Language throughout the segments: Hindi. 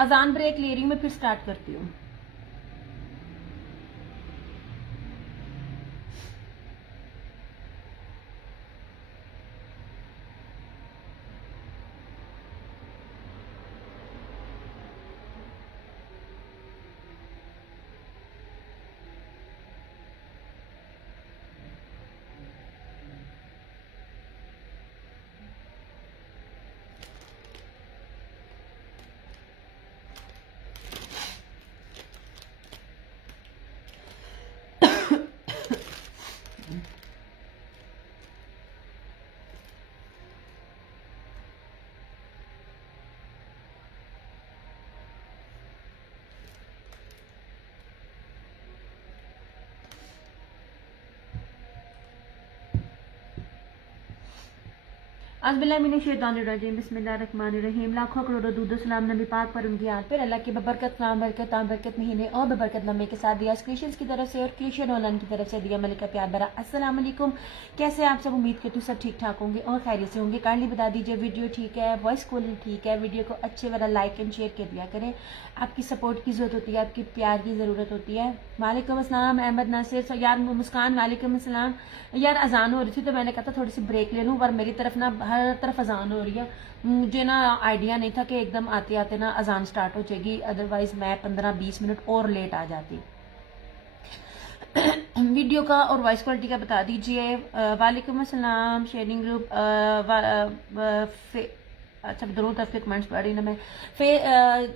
अजान ब्रेक ले रही हूँ मैं, फिर स्टार्ट करती हूँ। अज़बिल्लाहिमिनश्शैतानिर्रजीम बिस्मिल्लाहिर्रहमानिर्रहीम। लाखों करोड़ों दूध सलाम नबी पाक पर, उनकी आल पर, अल्लाह के बबरकत नाम बरकत आम बरकत महीने और बबरकत लम्हे के साथ दिया क्रिश्चियंस की तरफ से और क्रिश्चियन ऑनलाइन की तरफ से दिया मलिका प्यार भरा अस्सलाम वालेकुम। कैसे आप सब? उम्मीद करती हूँ सब ठीक ठाक होंगे और खैरियत से होंगे। काइंडली बता दीजिए वीडियो ठीक है, वॉइस क्वालिटी ठीक है, वीडियो को अच्छे वाला लाइक एंड शेयर कर दिया करें। आपकी सपोर्ट की जरूरत होती है, आपकी प्यार की ज़रूरत होती है। वालेकुम अस्सलाम अहमद नासिर यार, मुस्कान वालेकुम अस्सलाम। यार अजान हो रही थी तो मैंने कहा था थोड़ी सी ब्रेक ले लूँ, पर मेरी तरफ ना हर तरफ अजान हो रही है। मुझे ना आइडिया नहीं था कि एकदम आते आते ना अजान स्टार्ट हो जाएगी, अदरवाइज मैं 15-20 मिनट और लेट आ जाती। वीडियो का और वॉइस क्वालिटी का बता दीजिए। वालेकुम अस्सलाम शेयरिंग ग्रुप। अच्छा दोनों तरफ के कमेंट्स पढ़ रही ना मैं।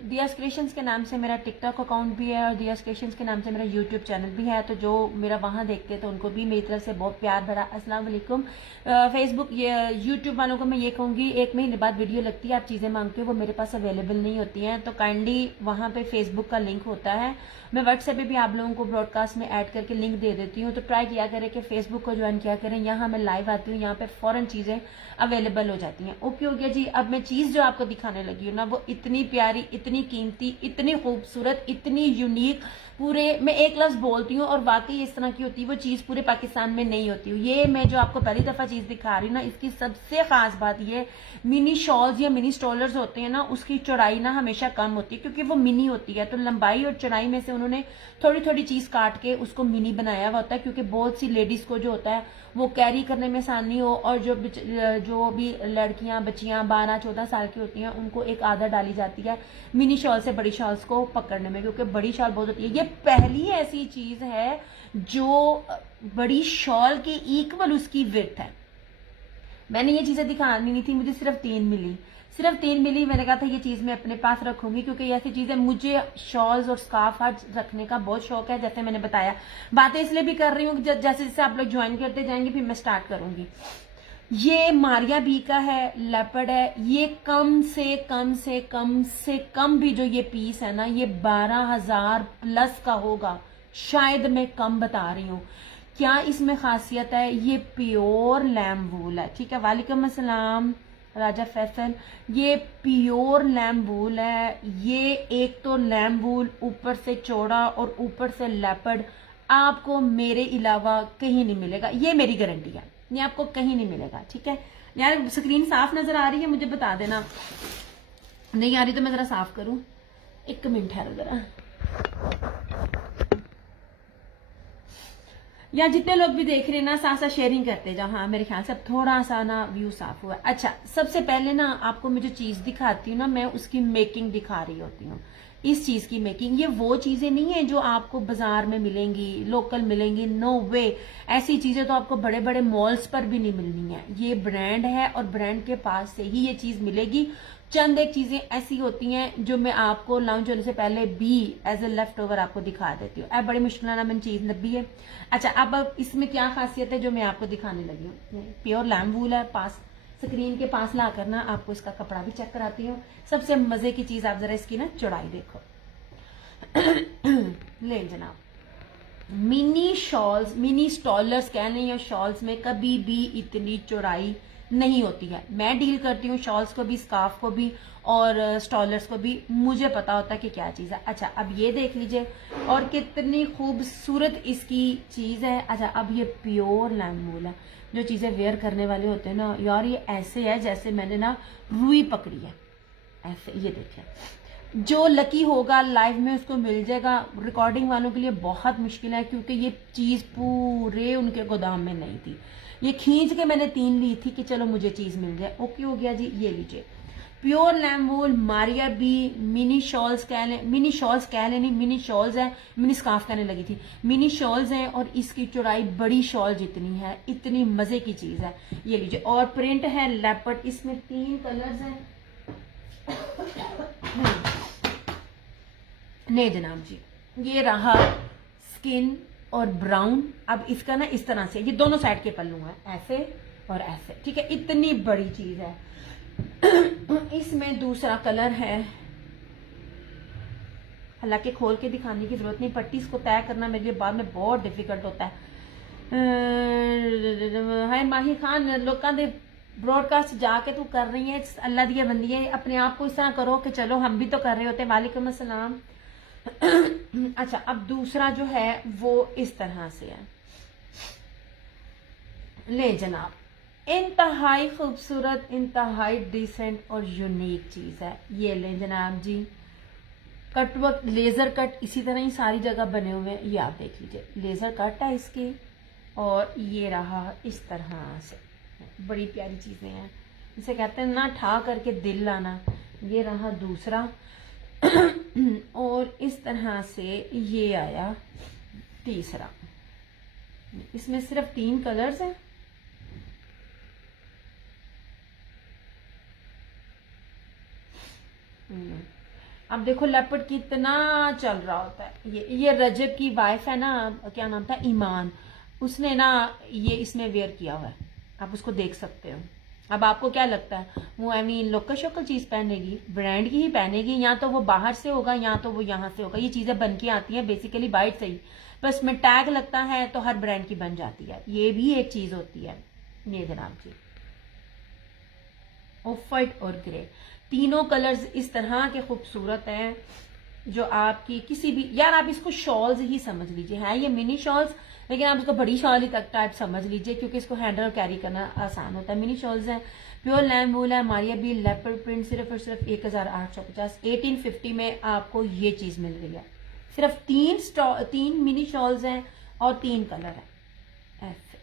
दिया क्रिएशंस के नाम से मेरा टिकटॉक अकाउंट भी है और दिया क्रिएशंस के नाम से मेरा यूट्यूब चैनल भी है, तो जो मेरा वहाँ देखते हैं तो उनको भी मेरी तरफ से बहुत प्यार भरा अस्सलाम वालेकुम। फेसबुक यूट्यूब वालों को मैं ये कहूँगी, 1 महीने बाद वीडियो लगती है, आप चीज़ें मांगते हो वो मेरे पास अवेलेबल नहीं होती हैं, तो काइंडली वहाँ पे फेसबुक का लिंक होता है। मैं व्हाट्सएप पे भी आप लोगों को ब्रॉडकास्ट में ऐड करके लिंक दे देती हूँ, तो ट्राई किया करें कि फेसबुक को ज्वाइन किया करें। यहाँ मैं लाइव आती हूँ, यहाँ पे फौरन चीज़ें अवेलेबल हो जाती हैं। ओके हो गया जी। अब मैं चीज़ जो आपको दिखाने लगी हूँ ना, वो इतनी प्यारी, इतनी कीमती, इतनी खूबसूरत, इतनी यूनिक, पूरे मैं एक लफ्ज़ बोलती हूँ और वाकई इस तरह की होती है वो चीज़ पूरे पाकिस्तान में नहीं होती। ये मैं जो आपको पहली दफ़ा चीज़ दिखा रही हूँ ना, इसकी सबसे ख़ास बात ये, मिनी शॉल्स या मिनी स्टॉलर्स होते हैं ना, उसकी चौड़ाई ना हमेशा कम होती है क्योंकि वो मिनी होती है, तो लंबाई और चौड़ाई में से उन्होंने थोड़ी थोड़ी चीज़ काट के उसको मिनी बनाया हुआ होता है, क्योंकि बहुत सी लेडीज़ को जो होता है वो कैरी करने में आसानी हो, और जो भी लड़कियां बच्चियां 12-14 साल की होती हैं उनको एक आदत डाली जाती है मिनी शॉल से बड़ी शॉल्स को पकड़ने में, क्योंकि बड़ी शॉल बहुत होती है। ये पहली ऐसी चीज है जो बड़ी शॉल के इक्वल उसकी विड्थ है। मैंने ये चीजें दिखानी नहीं थी, मुझे सिर्फ 3 मिली। मैंने कहा था ये चीज मैं अपने पास रखूंगी, क्योंकि ऐसी चीजें, मुझे शॉल्स और स्कार्फ आज रखने का बहुत शौक है। जैसे मैंने बताया, बातें इसलिए भी कर रही हूँ जैसे जैसे आप लोग ज्वाइन करते जाएंगे फिर मैं स्टार्ट करूंगी। ये मारिया बी का है, लेपर्ड है। ये कम से कम भी जो ये पीस है ना, ये 12,000 प्लस का होगा, शायद मैं कम बता रही हूँ। क्या इसमें खासियत है? ये प्योर लैम वूल है, ठीक है। वालेकुम अस्सलाम राजा फैसल। ये प्योर लैम वूल है। ये एक तो लैम वूल ऊपर से चौड़ा और ऊपर से लेपर्ड, आपको मेरे अलावा कहीं नहीं मिलेगा, ये मेरी गारंटी है, ये आपको कहीं नहीं मिलेगा, ठीक है। यार स्क्रीन साफ नजर आ रही है? मुझे बता देना, नहीं आ रही तो मैं जरा साफ करूं। 1 मिनट है जरा। या जितने लोग भी देख रहे हैं ना, साथ साथ शेयरिंग करते जाओ। हाँ मेरे ख्याल से अब थोड़ा सा ना व्यू साफ हुआ। अच्छा, सबसे पहले ना आपको मैं जो चीज दिखाती हूँ ना, मैं उसकी मेकिंग दिखा रही होती हूँ। इस चीज की मेकिंग, ये वो चीजें नहीं है जो आपको बाजार में मिलेंगी, लोकल मिलेंगी, नो वे। ऐसी चीजें तो आपको बड़े बड़े मॉल्स पर भी नहीं मिलनी है। ये ब्रांड है और ब्रांड के पास से ही ये चीज मिलेगी। चंद एक चीजें ऐसी होती हैं जो मैं आपको लॉन्च होने से पहले भी एज ए लेफ्ट ओवर आपको दिखा देती हूँ। अब बड़ी मुश्किल ना मैंने चीज नब्बी है। अच्छा, अब इसमें क्या खासियत है जो मैं आपको दिखाने लगी हूँ। प्योर लैम वूल है। पास स्क्रीन के पास ला करना आपको इसका कपड़ा भी चेक कराती हूँ। सबसे मजे की चीज, आप जरा इसकी ना चौड़ाई देखो। ले जनाब, मिनी शॉल्स, मिनी स्टॉलर्स कह लें या शॉल्स में कभी भी इतनी चौड़ाई नहीं होती है। मैं डील करती हूँ शॉल्स को भी, स्कार्फ को भी और स्टॉलर्स को भी, मुझे पता होता है कि क्या चीज़ है। अच्छा, अब ये देख लीजिए और कितनी खूबसूरत इसकी चीज़ है। अच्छा, अब ये प्योर लैम वूल है। जो चीज़ें वेयर करने वाले होते हैं ना यार, ये ऐसे है जैसे मैंने ना रुई पकड़ी है, ऐसे। ये देखिए, जो लकी होगा लाइव में उसको मिल जाएगा, रिकॉर्डिंग वालों के लिए बहुत मुश्किल है क्योंकि ये चीज़ पूरे उनके गोदाम में नहीं थी। ये खींच के मैंने 3 ली थी कि चलो मुझे चीज़ मिल जाए। ओके हो गया जी, ये लीजिए प्योर लैम वूल मारिया बी मिनी शॉल्स कह लें, मिनी शॉल्स कह लें नहीं, मिनी शॉल्स है, मिनी स्कार्फ कहने लगी थी, मिनी शॉल्स हैं और इसकी चौड़ाई बड़ी शॉल जितनी है, इतनी मजे की चीज है। ये लीजिए और प्रिंट है लेपर्ड, इसमें 3 कलर्स हैं। नहीं जनाब जी, ये रहा स्किन और ब्राउन। अब इसका ना इस तरह से, ये दोनों साइड के पल्लू हैं, ऐसे और ऐसे, ठीक है, इतनी बड़ी चीज है। इसमें दूसरा कलर है, हालांकि खोल के दिखाने की जरूरत नहीं पड़ती, इसको तय करना मेरे लिए बाद में बहुत डिफिकल्ट होता है। हाय माही खान, लोगों के ब्रॉडकास्ट जाके तू कर रही है, अल्लाह दिया बंदी है, अपने आप को इस तरह करो कि चलो हम भी तो कर रहे होते हैं। वालेकुम अस्सलाम। अच्छा, अब दूसरा जो है वो इस तरह से है। ले जनाब, इंतहाई खूबसूरत, इंतहाई डिसेंट और यूनिक चीज है। ये ले जनाब जी, कटवर्क लेजर कट इसी तरह ही सारी जगह बने हुए हैं, ये आप देख लीजिए, लेजर कट है इसकी। और ये रहा इस तरह से, बड़ी प्यारी चीजें हैं, इसे कहते हैं ना ठा करके दिल लाना। ये रहा दूसरा। और इस तरह से ये आया तीसरा। इसमें सिर्फ 3 कलर्स हैं। अब देखो लेपर्ड कितना चल रहा होता है। ये रजब की वाइफ है ना, क्या नाम था, ईमान, उसने ना ये इसमें वेयर किया हुआ है, आप उसको देख सकते हो। अब आपको क्या लगता है, वो आई मीन लोकल शोकल चीज पहनेगी, ब्रांड की ही पहनेगी, या तो वो बाहर से होगा या तो वो यहाँ से होगा। ये चीजें बन के आती हैं बेसिकली बाइट से ही, बस में टैग लगता है तो हर ब्रांड की बन जाती है। ये भी एक चीज होती है। ये जनाब जी, ऑफ वाइट और ग्रे, तीनों कलर्स इस तरह के खूबसूरत हैं, जो आपकी किसी भी, यार आप इसको शॉल्स ही समझ लीजिए, है ये मिनी शॉल्स, लेकिन आप इसको बड़ी शॉल ही तक टाइप समझ लीजिए क्योंकि इसको हैंडल और कैरी करना आसान होता है। मिनी शॉल्स हैं, प्योर लैम वूल है, मारिया बी लेपर्ड प्रिंट, सिर्फ और सिर्फ 1850, 1850 में आपको ये चीज मिल रही है। सिर्फ 3 मिनी शॉल्स हैं और 3 कलर है ऐसे।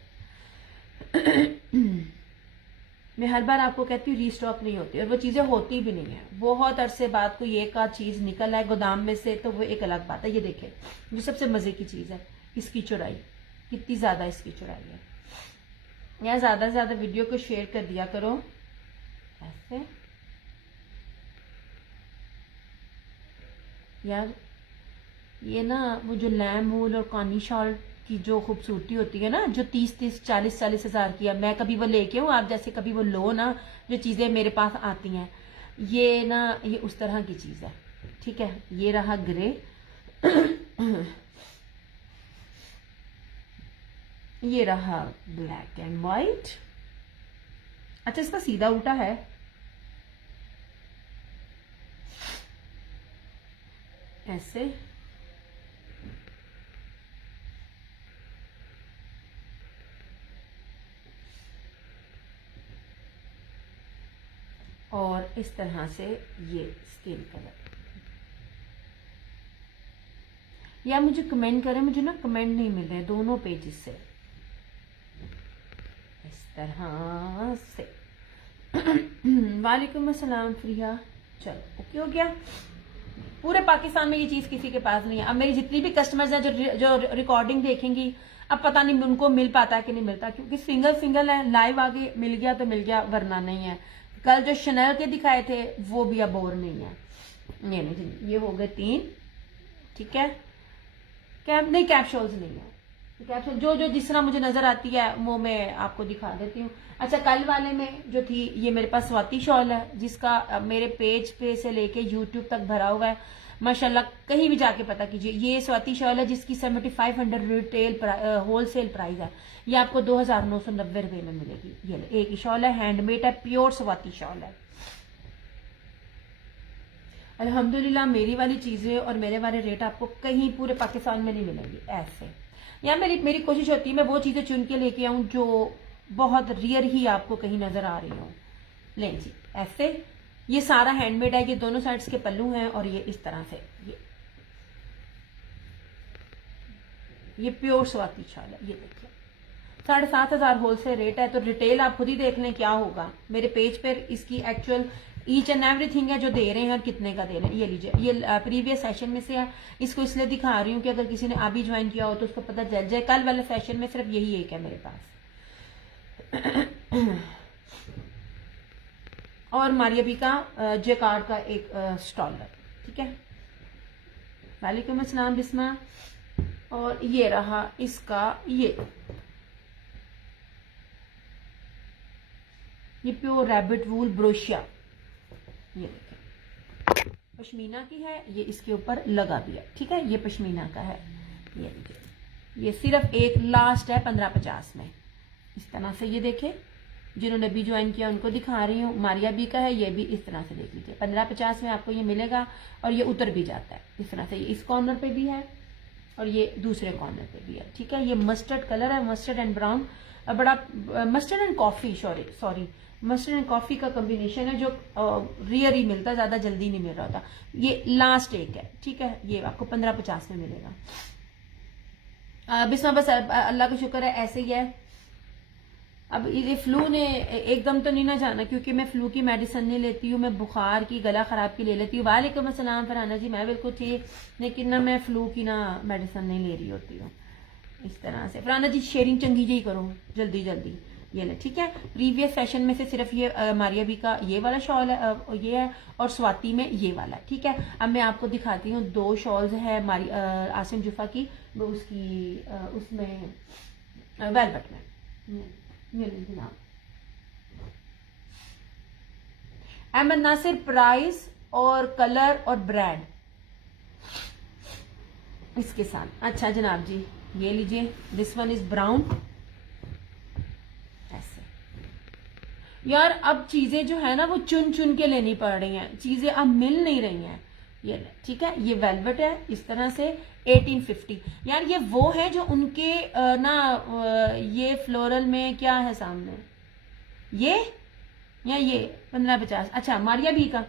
मैं हर बार आपको कहती हूँ रीस्टॉक नहीं होती, और वो चीजें होती भी नहीं है। बहुत अरसे बाद कोई एक आध चीज निकल आए गोदाम में से तो वो एक अलग बात है। ये देखें, जो सबसे मजे की चीज है, इसकी चौड़ाई कितनी ज्यादा, इसकी चौड़ाई है। या ज्यादा से ज्यादा वीडियो को शेयर कर दिया करो ऐसे। यार ये ना वो जो लैम वूल और कानी शॉल की जो खूबसूरती होती है ना, जो 30-30 40-40 हजार की है, मैं कभी वो लेके हूँ, आप जैसे कभी वो लो ना, जो चीजें मेरे पास आती हैं, ये ना ये उस तरह की चीज है। ठीक है, ये रहा ग्रे। ये रहा ब्लैक एंड व्हाइट। अच्छा, इसका सीधा उल्टा है, ऐसे। और इस तरह से ये स्किन कलर। या मुझे कमेंट करें, मुझे ना कमेंट नहीं मिल रहे दोनों पेजेस से, इस तरह से। वालेकुम अस्सलाम फ्रिया। चलो ओके हो गया। पूरे पाकिस्तान में ये चीज किसी के पास नहीं है। अब मेरी जितनी भी कस्टमर्स हैं जो रिकॉर्डिंग देखेंगी, अब पता नहीं उनको मिल पाता है कि नहीं मिलता, क्योंकि सिंगल है, लाइव आगे मिल गया तो मिल गया, वरना नहीं है। कल जो शनेल के दिखाए थे वो भी अब और नहीं है। नहीं, ये हो गए 3, ठीक है। कैप्सूल्स नहीं है, कैप्सूल जो जिस तरह मुझे नजर आती है वो मैं आपको दिखा देती हूँ। अच्छा, कल वाले में जो थी, ये मेरे पास स्वाति शॉल है, जिसका मेरे पेज पे से लेके यूट्यूब तक भरा हुआ है माशाल्लाह। कहीं भी जाके पता कीजिए, ये स्वाति शॉल है जिसकी 7500 रिटेल होलसेल प्राइस है। ये आपको 2990 रुपए में मिलेगी। ये एक ही शॉल है, हैंडमेड है, प्योर स्वाति शॉल है। अल्हम्दुलिल्लाह मेरी वाली चीजें और मेरे वाले रेट आपको कहीं पूरे पाकिस्तान में नहीं मिलेंगी ऐसे। या मेरी कोशिश होती है मैं वो चीजें चुन के लेके आऊं जो बहुत रियर ही आपको कहीं नजर आ रही हो। लें जी, ऐसे ये सारा हैंडमेड है, ये दोनों साइड्स के पल्लू हैं और ये इस तरह से ये प्योर स्वाति शाल है। ये देखिए 7,500 होलसेल रेट है, तो रिटेल आप खुद ही देख लें क्या होगा। मेरे पेज पर इसकी एक्चुअल ईच एंड एवरीथिंग है जो दे रहे हैं और कितने का दे रहे हैं। ये लीजिए, ये प्रीवियस सेशन में से है, इसको इसलिए दिखा रही हूँ कि अगर किसी ने अभी ज्वाइन किया हो तो उसको पता चल जाए। कल वाले सेशन में सिर्फ यही एक है मेरे पास। और मारियाबी का जेकार्ड का एक स्टॉल है, ठीक है। वालेकुम अस्सलाम बिस्मा। और ये रहा इसका ये प्योर रैबिट वूल ब्रोशिया, ये देखिए पश्मीना की है, ये इसके ऊपर लगा भी है, ठीक है। ये पश्मीना का है, ये देखिए, ये सिर्फ एक लास्ट है 1550 में, इस तरह से। ये देखे जिन्होंने भी ज्वाइन किया उनको दिखा रही हूँ। मारिया बी का है, ये भी इस तरह से देख लीजिए 1550 में आपको ये मिलेगा और ये उतर भी जाता है इस तरह से। ये इस कॉर्नर पे भी है और ये दूसरे कॉर्नर पे भी है, ठीक है। ये मस्टर्ड कलर है, मस्टर्ड एंड ब्राउन, बड़ा mustard and coffee, sorry mustard and coffee का कॉम्बिनेशन है जो रेयर ही मिलता है, ज्यादा जल्दी नहीं मिल रहा था। ये लास्ट एक है, ठीक है। ये आपको 1550 में मिलेगा। बिस्मा बस अल्लाह का शुक्र है ऐसे ही है। अब ये फ्लू ने एकदम तो नहीं ना जाना, क्योंकि मैं फ्लू की मेडिसिन नहीं लेती हूँ, मैं बुखार की, गला खराब की ले लेती हूँ। वालेकुम अस्सलाम फरहाना जी, मैं बिल्कुल ठीक, लेकिन ना मैं फ्लू की ना मेडिसिन नहीं ले रही होती हूँ इस तरह से। फरहाना जी शेयरिंग चंगी जी करो जल्दी जल्दी, ये ले, ठीक है। प्रीवियस सेशन में से सिर्फ ये मारिया बी का ये वाला शॉल है, ये है, और स्वाति में ये वाला, ठीक है। अब मैं आपको दिखाती हूँ 2 शॉल्स है आसिम जुफा की, वो उसकी उसमें वेलवेट में, ये जनाब अहमद नासिर, प्राइस और कलर और ब्रांड इसके साथ। अच्छा जनाब जी, ये लीजिए, दिस वन इज ब्राउन। यार अब चीजें जो है ना वो चुन चुन के लेनी पड़ रही हैं, चीजें अब मिल नहीं रही हैं। ये ठीक है, ये वेलवेट है इस तरह से 1850। यार ये वो है जो उनके ये फ्लोरल में क्या है सामने, ये या ये 1550। अच्छा मारिया बी का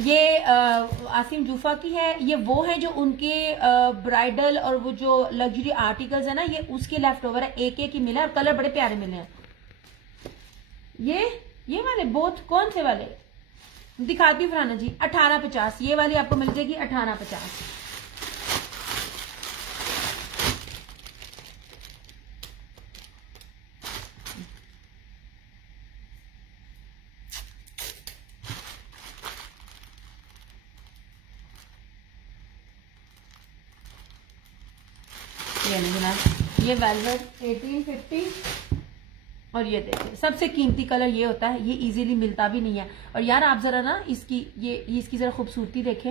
ये आसिम जूफा की है। ये वो है जो उनके ब्राइडल और वो जो लग्जरी आर्टिकल्स है ना, ये उसके लेफ्ट ओवर है, एक एक ही मिला और कलर बड़े प्यारे मिले हैं। ये वाले बोथ कौन से वाले दिखाती हूँ फरहाना जी, 1850। ये वाली आपको मिल जाएगी 1850। ये नहीं जनाब, ये वेलवेट 1850। और ये देखिए सबसे कीमती कलर ये होता है, ये इजीली मिलता भी नहीं है। और यार आप जरा ना इसकी ये इसकी जरा खूबसूरती देखें,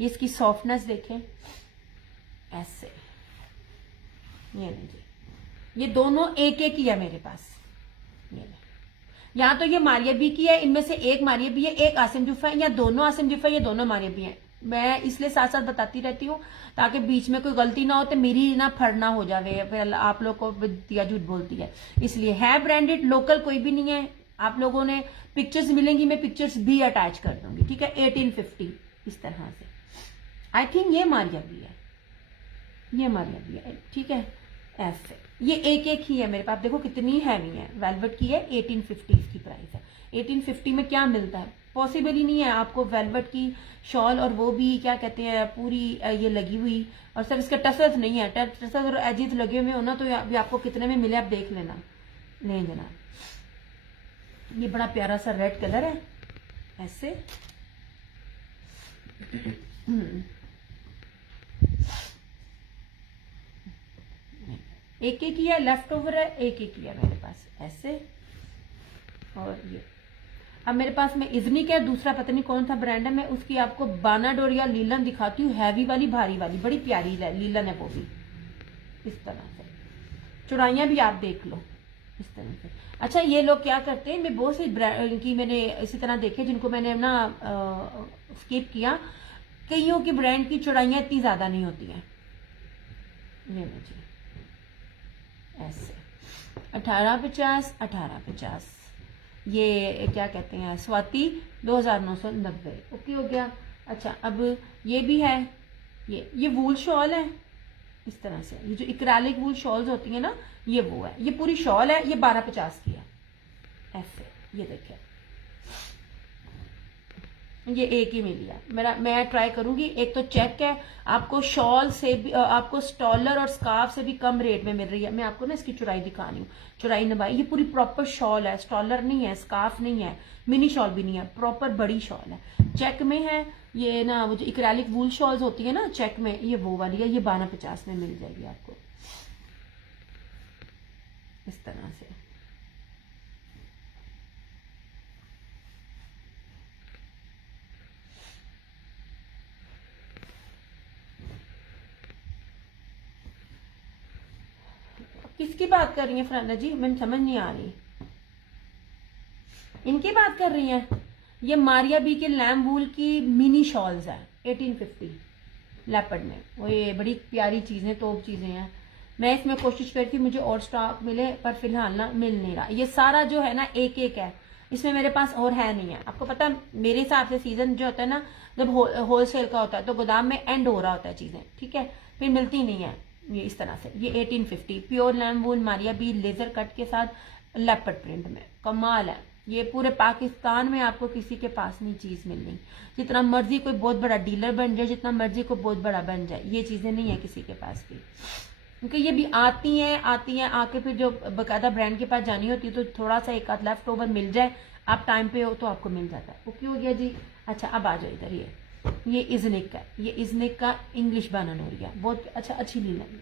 ये इसकी सॉफ्टनेस देखें, ऐसे। ये लीजिए, ये दोनों एक एक ही है मेरे पास। ये यहाँ तो ये मारिया बी की है, इनमें से एक मारिया बी है, एक आसिम जुफा है, या दोनों आसिम जुफा, ये दोनों मारिया बी है। मैं इसलिए साथ साथ बताती रहती हूँ ताकि बीच में कोई गलती ना हो, तो मेरी ना फड़ना हो जावे, फिर आप लोग को दिया झूठ बोलती है। इसलिए है ब्रांडेड, लोकल कोई भी नहीं है। आप लोगों ने पिक्चर्स मिलेंगी, मैं पिक्चर्स भी अटैच कर दूंगी, ठीक है। 1850 इस तरह से। आई थिंक ये मारिया बी है, ये मारिया बी है, ठीक है। ऐसे ये एक एक ही है मेरे पास, देखो कितनी हैवी है। वेलवेट की है, 1850 इसकी प्राइस है। 1850 में क्या मिलता है, पॉसिबल ही नहीं है आपको वेलवेट की शॉल, और वो भी क्या कहते हैं पूरी ये लगी हुई, और सर इसके टसल्स नहीं है, टसल्स और एजेस लगे हुए हो ना, तो भी आपको कितने में मिले आप देख लेना। नहीं जनाब, ये बड़ा प्यारा सा रेड कलर है, ऐसे। एक एक ही है, लेफ्ट ओवर है, एक एक ही है मेरे पास, ऐसे। और ये अब मेरे पास में इजनी का दूसरा पता नहीं कौन सा ब्रांड है, मैं उसकी आपको बानाडोर या लीलन दिखाती हूँ, हैवी वाली, भारी वाली, बड़ी प्यारी लीलन है वो भी, इस तरह से। चौड़ाइयाँ भी आप देख लो इस तरह से। अच्छा ये लोग क्या करते हैं, मैं बहुत सी ब्रांड की मैंने इसी तरह देखे जिनको मैंने ना स्किप किया। कईयों की ब्रांड की चौड़ाइयाँ इतनी ज्यादा नहीं होती हैं, ये लो जी, ऐसे 1850 1850, ये क्या कहते हैं स्वाति 2990। ओके हो गया। अच्छा अब ये भी है, ये वूल शॉल है इस तरह से, ये जो इक्रालिक वूल शॉल्स होती है ना, ये वो है, ये पूरी शॉल है, ये 1250 की है ऐसे। ये देखिए ये एक ही मिली है मेरा, मैं ट्राई करूंगी। एक तो चेक है, आपको शॉल से भी, आपको स्टॉलर और स्कार्फ से भी कम रेट में मिल रही है। मैं आपको ना इसकी चुराई दिखा रही हूँ, चुराई नबाई, ये पूरी प्रॉपर शॉल है, स्टॉलर नहीं है, स्कार्फ नहीं है, मिनी शॉल भी नहीं है, प्रॉपर बड़ी शॉल है, चेक में है। ये ना वो जो इक्रालिक वूल शॉल्स होती है ना चेक में, ये वो वाली है, ये 1250 में मिल जाएगी आपको इस तरह से। किसकी बात कर रही है फराना जी, मैंने समझ नहीं आ रही। इनकी बात कर रही हैं? ये मारिया बी के लैम वूल की मिनी शॉल्स है 1850 लेपर्ड में। वो ये बड़ी प्यारी चीजें, तोप चीजें हैं। मैं इसमें कोशिश करती मुझे और स्टॉक मिले, पर फिलहाल ना मिल नहीं रहा। ये सारा जो है ना एक एक है, इसमें मेरे पास और है नहीं है। आपको पता है मेरे हिसाब से सीजन जो होता है ना, जब होलसेल का होता है तो गोदाम में एंड हो रहा होता है चीजें, ठीक है, फिर मिलती नहीं है। ये इस तरह से, ये 1850 प्योर लैम वूल मारिया बी लेजर कट के साथ लेपर्ड प्रिंट में, कमाल है। ये पूरे पाकिस्तान में आपको किसी के पास नहीं चीज मिलनी। जितना मर्जी कोई बहुत बड़ा डीलर बन जाए, जितना मर्जी कोई बहुत बड़ा बन जाए, ये चीजें नहीं है किसी के पास भी, क्योंकि ये भी आती हैं आके फिर जो बकायदा ब्रांड के पास जानी होती है तो थोड़ा सा एक आध लेफ्ट ओवर मिल जाए, आप टाइम पे हो तो आपको मिल जाता है। ओके हो गया जी। अच्छा अब आ जाओ इधर, ये इजनिक का, ये इजनिक का इंग्लिश बनन हो रही है, बहुत अच्छा, अच्छी लीलन,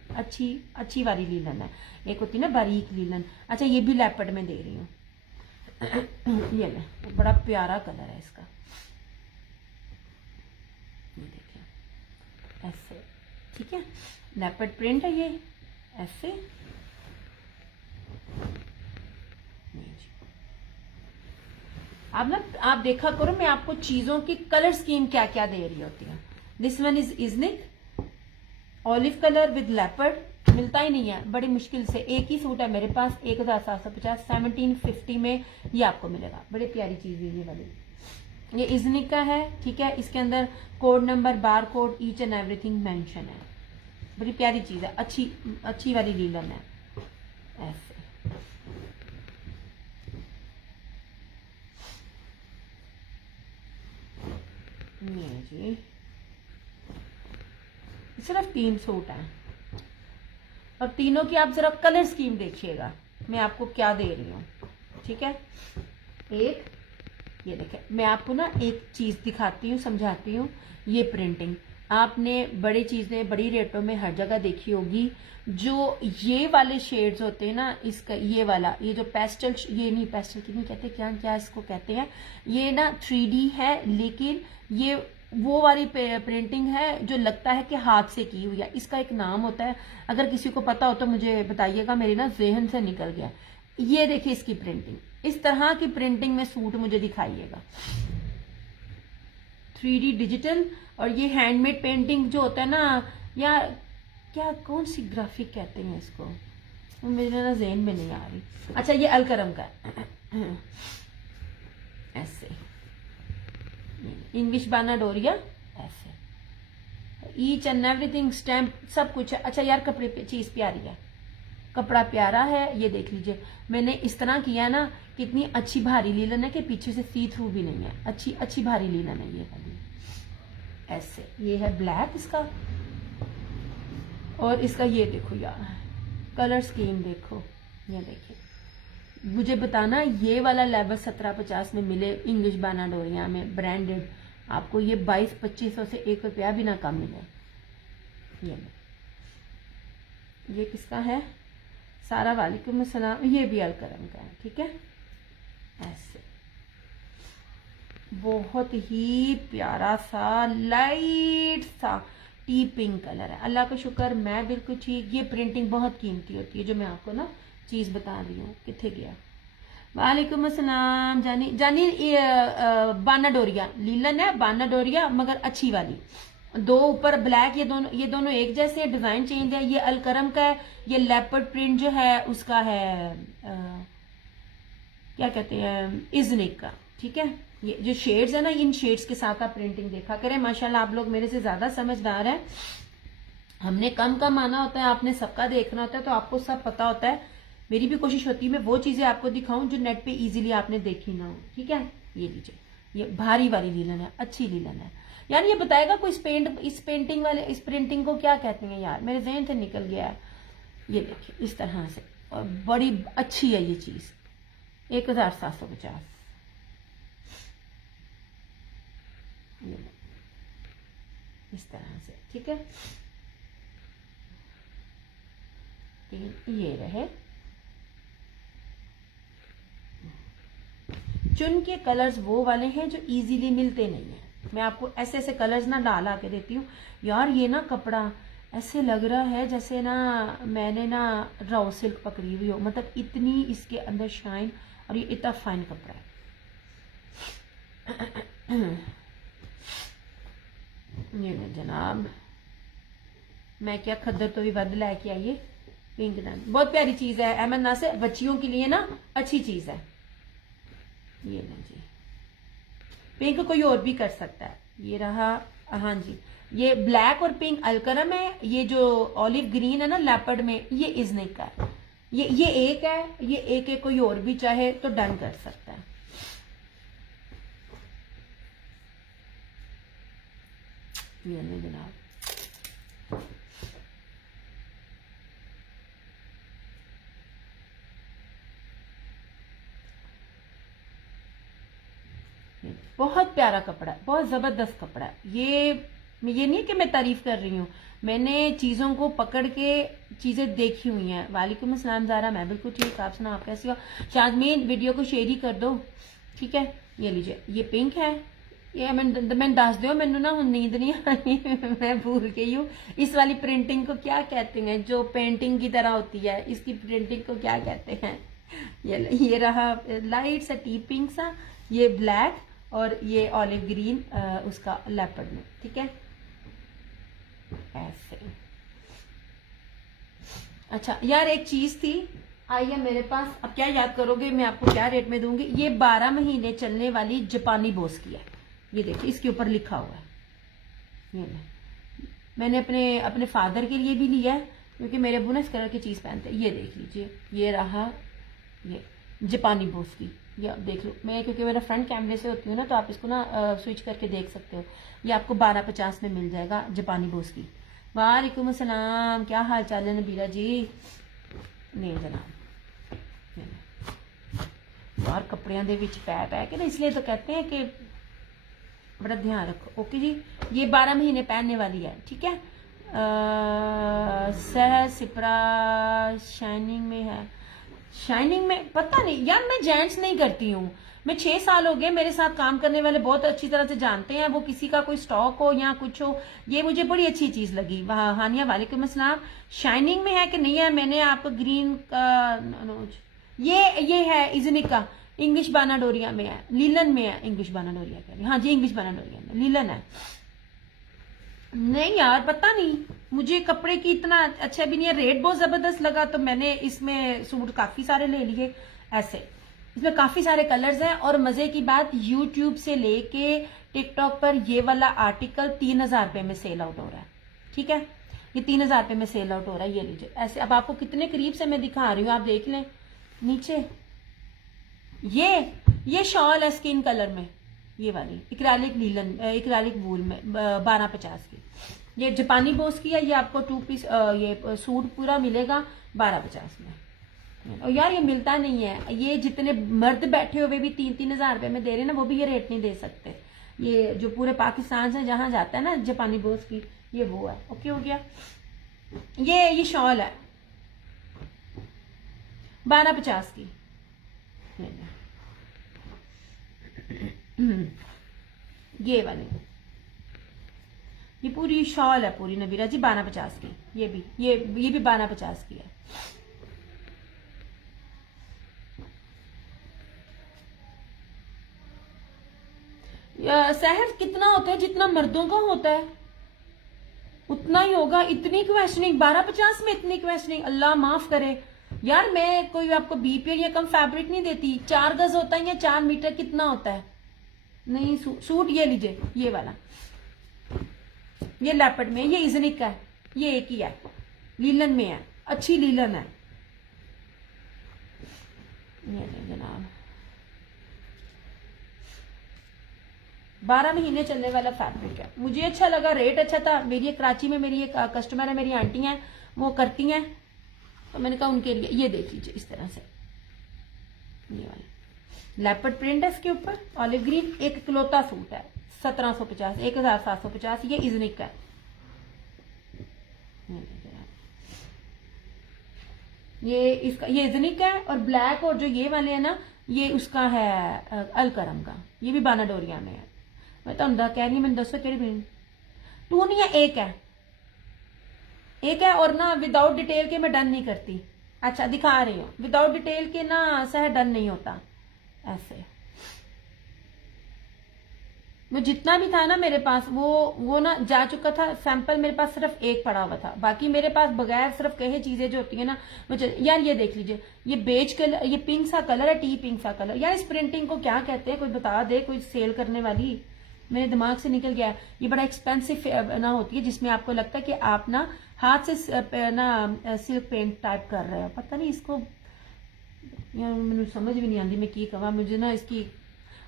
अच्छी वाली लीलन है। एक होती है ना बारीक लीलन। अच्छा ये भी लेपर्ड में दे रही हूँ ये ले, बड़ा प्यारा कलर है इसका, ये देखिए ऐसे, ठीक है, लेपर्ड प्रिंट है ये ऐसे। आप देखा करो, मैं आपको चीजों की कलर स्कीम क्या क्या दे रही होती है। This one is Iznik olive colour with leopard, मिलता ही नहीं है, बड़ी मुश्किल से। एक ही सूट है मेरे पास, 1750 1750 में ये आपको मिलेगा। बड़ी प्यारी चीज है ये वाली। ये इजनिक का है, ठीक है, इसके अंदर code number, bar code, each and everything mention है। बड़ी प्यारी चीज है, अच्छी वाली लीलन है ऐसे। ये जी सिर्फ 3 सूट हैं और तीनों की आप जरा कलर स्कीम देखिएगा, मैं आपको क्या दे रही हूँ, ठीक है। एक ये देखें, मैं आपको ना एक चीज दिखाती हूँ, समझाती हूँ। ये प्रिंटिंग आपने बड़ी चीजें बड़ी रेटों में हर जगह देखी होगी। जो ये वाले शेड्स होते हैं ना, इसका ये वाला, ये जो पेस्टल, ये नहीं पेस्टल की नहीं कहते, क्या क्या इसको कहते हैं, ये ना 3D है, लेकिन ये वो वाली प्रिंटिंग है जो लगता है कि हाथ से की हुई है। इसका एक नाम होता है, अगर किसी को पता हो तो मुझे बताइएगा, मेरे ना जेहन से निकल गया। ये देखिए इसकी प्रिंटिंग, इस तरह की प्रिंटिंग में सूट मुझे दिखाइएगा, 3D डिजिटल। और ये हैंडमेड पेंटिंग जो होता है ना, या क्या कौन सी ग्राफिक कहते हैं इसको, मेरे ना जेहन में नहीं आ रही। अच्छा ये अलकरम का ऐसे, इंग्लिश बाना डोरिया ऐसे, ईच एंड एवरीथिंग स्टैम्प, सब कुछ है। अच्छा यार कपड़े पे चीज प्यारी है, कपड़ा प्यारा है, ये देख लीजिए मैंने इस तरह किया ना, कितनी अच्छी भारी लीलन है कि पीछे से सी थ्रू भी नहीं है, अच्छी भारी लीलन है ये वाली ऐसे। ये है ब्लैक इसका, और इसका ये देखो यार कलर स्कीम देखो, ये देखिए, मुझे बताना ये वाला लेवल 1750 में मिले इंग्लिश बाना डोरिया में ब्रांडेड, आपको ये 2200-2500 से 1 रुपया भी ना कम मिले। ये किसका है, सारा वालेकुम अस्सलाम, ये भी अलकरम का है, ठीक है ऐसे। बहुत ही प्यारा सा लाइट सा टी पिंक कलर है, अल्लाह का शुक्र मैं बिल्कुल ठीक। ये प्रिंटिंग बहुत कीमती होती है, जो मैं आपको ना चीज बता रही हूँ। किथे गया, वालेकुम अस्सलाम जानी बाना डोरिया लीलन है, बाना डोरिया मगर अच्छी वाली दो ऊपर ब्लैक, ये दोनों एक जैसे, डिजाइन चेंज है। ये अलकरम का है, ये लेपर्ड प्रिंट जो है उसका है क्या कहते हैं, इजनिक का। ठीक है, ये जो शेड्स है ना, इन शेड्स के साथ आप प्रिंटिंग देखा करें। माशाल्लाह आप लोग मेरे से ज्यादा समझदार हैं। हमने कम कम आना होता है, आपने सबका देखना होता है, तो आपको सब पता होता है। मेरी भी कोशिश होती है मैं वो चीजें आपको दिखाऊं जो नेट पे इजीली आपने देखी ना हो। ठीक है, ये लीजिए, ये भारी वाली लीलन है, अच्छी लीलन है यार। ये बताएगा कोई इस पेंटिंग वाले, इस प्रिंटिंग को क्या कहते हैं यार, मेरे जहन से निकल गया है। ये देखिए इस तरह से, और बड़ी अच्छी है ये चीज, 1750। इस तरह से, ठीक है। ये रहे, चुन के कलर्स वो वाले हैं जो इजीली मिलते नहीं है। मैं आपको ऐसे ऐसे कलर्स ना डाला के देती हूँ यार। ये ना कपड़ा ऐसे लग रहा है जैसे ना मैंने ना रॉ सिल्क पकड़ी हुई हो, मतलब इतनी इसके अंदर शाइन, और ये इतना फाइन कपड़ा है। ये ना जनाब, मैं क्या खद्दर तो भी बद लेके आइए। पिंक ना बहुत प्यारी चीज है अहमद नासिर, बच्चियों के लिए ना अच्छी चीज है। ये ना जी, पिंक कोई और भी कर सकता है। ये रहा, हाँ जी, ये ब्लैक और पिंक अलकरम है। ये जो ऑलिव ग्रीन है ना लेपर्ड में, ये इजनिक का है। ये एक है, ये एक कोई और भी चाहे तो डन कर सकता है। ये नहीं जनाब, बहुत प्यारा कपड़ा है, बहुत जबरदस्त कपड़ा है। ये नहीं कि मैं तारीफ कर रही हूँ, मैंने चीजों को पकड़ के चीजें देखी हुई हैं। वालेकुम अस्सलाम ज़ारा, मैं बिल्कुल ठीक, आप सुना, आप कैसी हो? शाजमीन वीडियो को शेयर ही कर दो, ठीक है। ये लीजिए, ये पिंक है। ये मैं दस दो, मैनू ना हुन नींद नहीं आ रही। मैं भूल गई हूँ इस वाली प्रिंटिंग को क्या कहते हैं, जो पेंटिंग की तरह होती है, इसकी प्रिंटिंग को क्या कहते हैं। ये रहा लाइट सा टी पिंक सा, ये ब्लैक, और ये ऑलिव ग्रीन उसका लेपर्ड में, ठीक है ऐसे। अच्छा यार, एक चीज थी आई है मेरे पास, अब क्या याद करोगे मैं आपको क्या रेट में दूंगी। ये 12 महीने चलने वाली जापानी बोस की है। ये देखिए इसके ऊपर लिखा हुआ है। ये मैंने अपने फादर के लिए भी लिया है, क्योंकि मेरे अब्बू ना इस कलर की चीज पहनते हैं। ये देख लीजिए, ये रहा, ये जापानी बोस की, ये आप देख लो। मैं क्योंकि मेरा फ्रंट कैमरे से होती हूँ ना, तो आप इसको ना स्विच करके देख सकते हो। ये आपको 1250 में मिल जाएगा जापानी बोस की। वालेकुम अस्सलाम, क्या हाल चाल है नबीरा जी? नहीं जनाब यार, कपड़ियां दे विच पै पै के ना, इसलिए तो कहते हैं कि बड़ा ध्यान रखो। ओके जी, ये 12 महीने पहनने वाली है, ठीक है। सह सिपरा शाइनिंग में है, शाइनिंग में पता नहीं यार, मैं जेंट्स नहीं करती हूँ। मैं 6 साल हो गए, मेरे साथ काम करने वाले बहुत अच्छी तरह से जानते हैं, वो किसी का कोई स्टॉक हो या कुछ हो। ये मुझे बड़ी अच्छी चीज लगी। वहाँ हानिया वालेकुम अस्सलाम, शाइनिंग में है कि नहीं है? मैंने आपको ग्रीन का, ये है इजनिक का, इंग्लिश बानाडोरिया में है, लीलन में है। इंग्लिश बानाडोरिया कह रही, हाँ जी इंग्लिश बानाडोरिया में लीलन है। नहीं यार पता नहीं, मुझे कपड़े की इतना अच्छा भी नहीं है। रेट बहुत जबरदस्त लगा तो मैंने इसमें सूट काफी सारे ले लिए ऐसे। इसमें काफी सारे कलर्स हैं, और मजे की बात, यूट्यूब से लेके टिकटॉक पर ये वाला आर्टिकल 3000 रुपए में सेल आउट हो रहा है, ठीक है। ये 3000 रुपए में सेल आउट हो रहा है। ये लीजिए ऐसे, अब आपको कितने करीब से मैं दिखा रही हूँ, आप देख लें नीचे। ये शॉल है स्किन कलर में, ये वाली इक्रालिक लीलन, इक्रालिक वूल में 1250 की। ये जापानी बोस की है। ये आपको 2 पीस ये सूट पूरा मिलेगा 1250 में। और यार ये मिलता नहीं है, ये जितने मर्द बैठे हुए भी 3-3 हजार रुपए में दे रहे हैं ना, वो भी ये रेट नहीं दे सकते। ये जो पूरे पाकिस्तान से जहां जाता है ना जापानी बोस की, ये वो है। ओके हो गया। ये शॉल है 1250 की। ये वाली, ये पूरी शॉल है पूरी नबीरा जी 1250 की। ये भी 1250 की है। सहर कितना होता है? जितना मर्दों का होता है। उतना ही होगा। इतनी क्वेश्चनिंग 1250 में, इतनी क्वेश्चनिंग, अल्लाह माफ करे यार। मैं कोई आपको बीपीएल या कम फैब्रिक नहीं देती। 4 गज होता है या 4 मीटर कितना होता है? नहीं सूट ये लीजिए, ये वाला, ये लेपर्ड में, ये इजनिक का है, ये एक ही है, लीलन में है, अच्छी लीलन है। ये जनाब 12 महीने चलने वाला फैब्रिक है। मुझे अच्छा लगा, रेट अच्छा था। मेरी एक कराची में मेरी एक कस्टमर है, मेरी आंटी हैं, वो करती हैं, तो मैंने कहा उनके लिए ये देख लीजिए इस तरह से। ये वाला लेपर्ड प्रिंट है इसके ऊपर, ऑलिव ग्रीन, एक इकलौता सूट है, 1750, 1750। ये इजनिक का है। ये इसका, ये इजनिक का है। और ब्लैक और जो ये वाले है ना, ये उसका है अलकरम का। ये भी बाना डोरिया में है। मैं तो कह रही हूँ, मैंने दसो केड़ी प्रिंट 2 नहीं है, एक है, एक है। और ना विदाउट डिटेल के मैं डन नहीं करती। अच्छा दिखा रही हूँ, विदाउट डिटेल के ना सह डन नहीं होता ऐसे। वो जितना भी था ना मेरे पास, वो ना जा चुका था। सैंपल मेरे पास सिर्फ एक पड़ा हुआ था, बाकी मेरे पास बगैर सिर्फ कहे चीजें जो होती है ना मुझे। यार ये देख लीजिए, ये बेज कलर, ये पिंक सा कलर है, टी पिंक सा कलर। यार इस प्रिंटिंग को क्या कहते हैं, कोई बता दे, कोई सेल करने वाली। मेरे दिमाग से निकल गया। ये बड़ा एक्सपेंसिव ना होती है, जिसमें आपको लगता है कि आप ना हाथ से ना सिल्क पेंट टाइप कर रहे हो। पता नहीं इसको, यार मुझे समझ भी नहीं आती मैं की कहा। मुझे ना इसकी,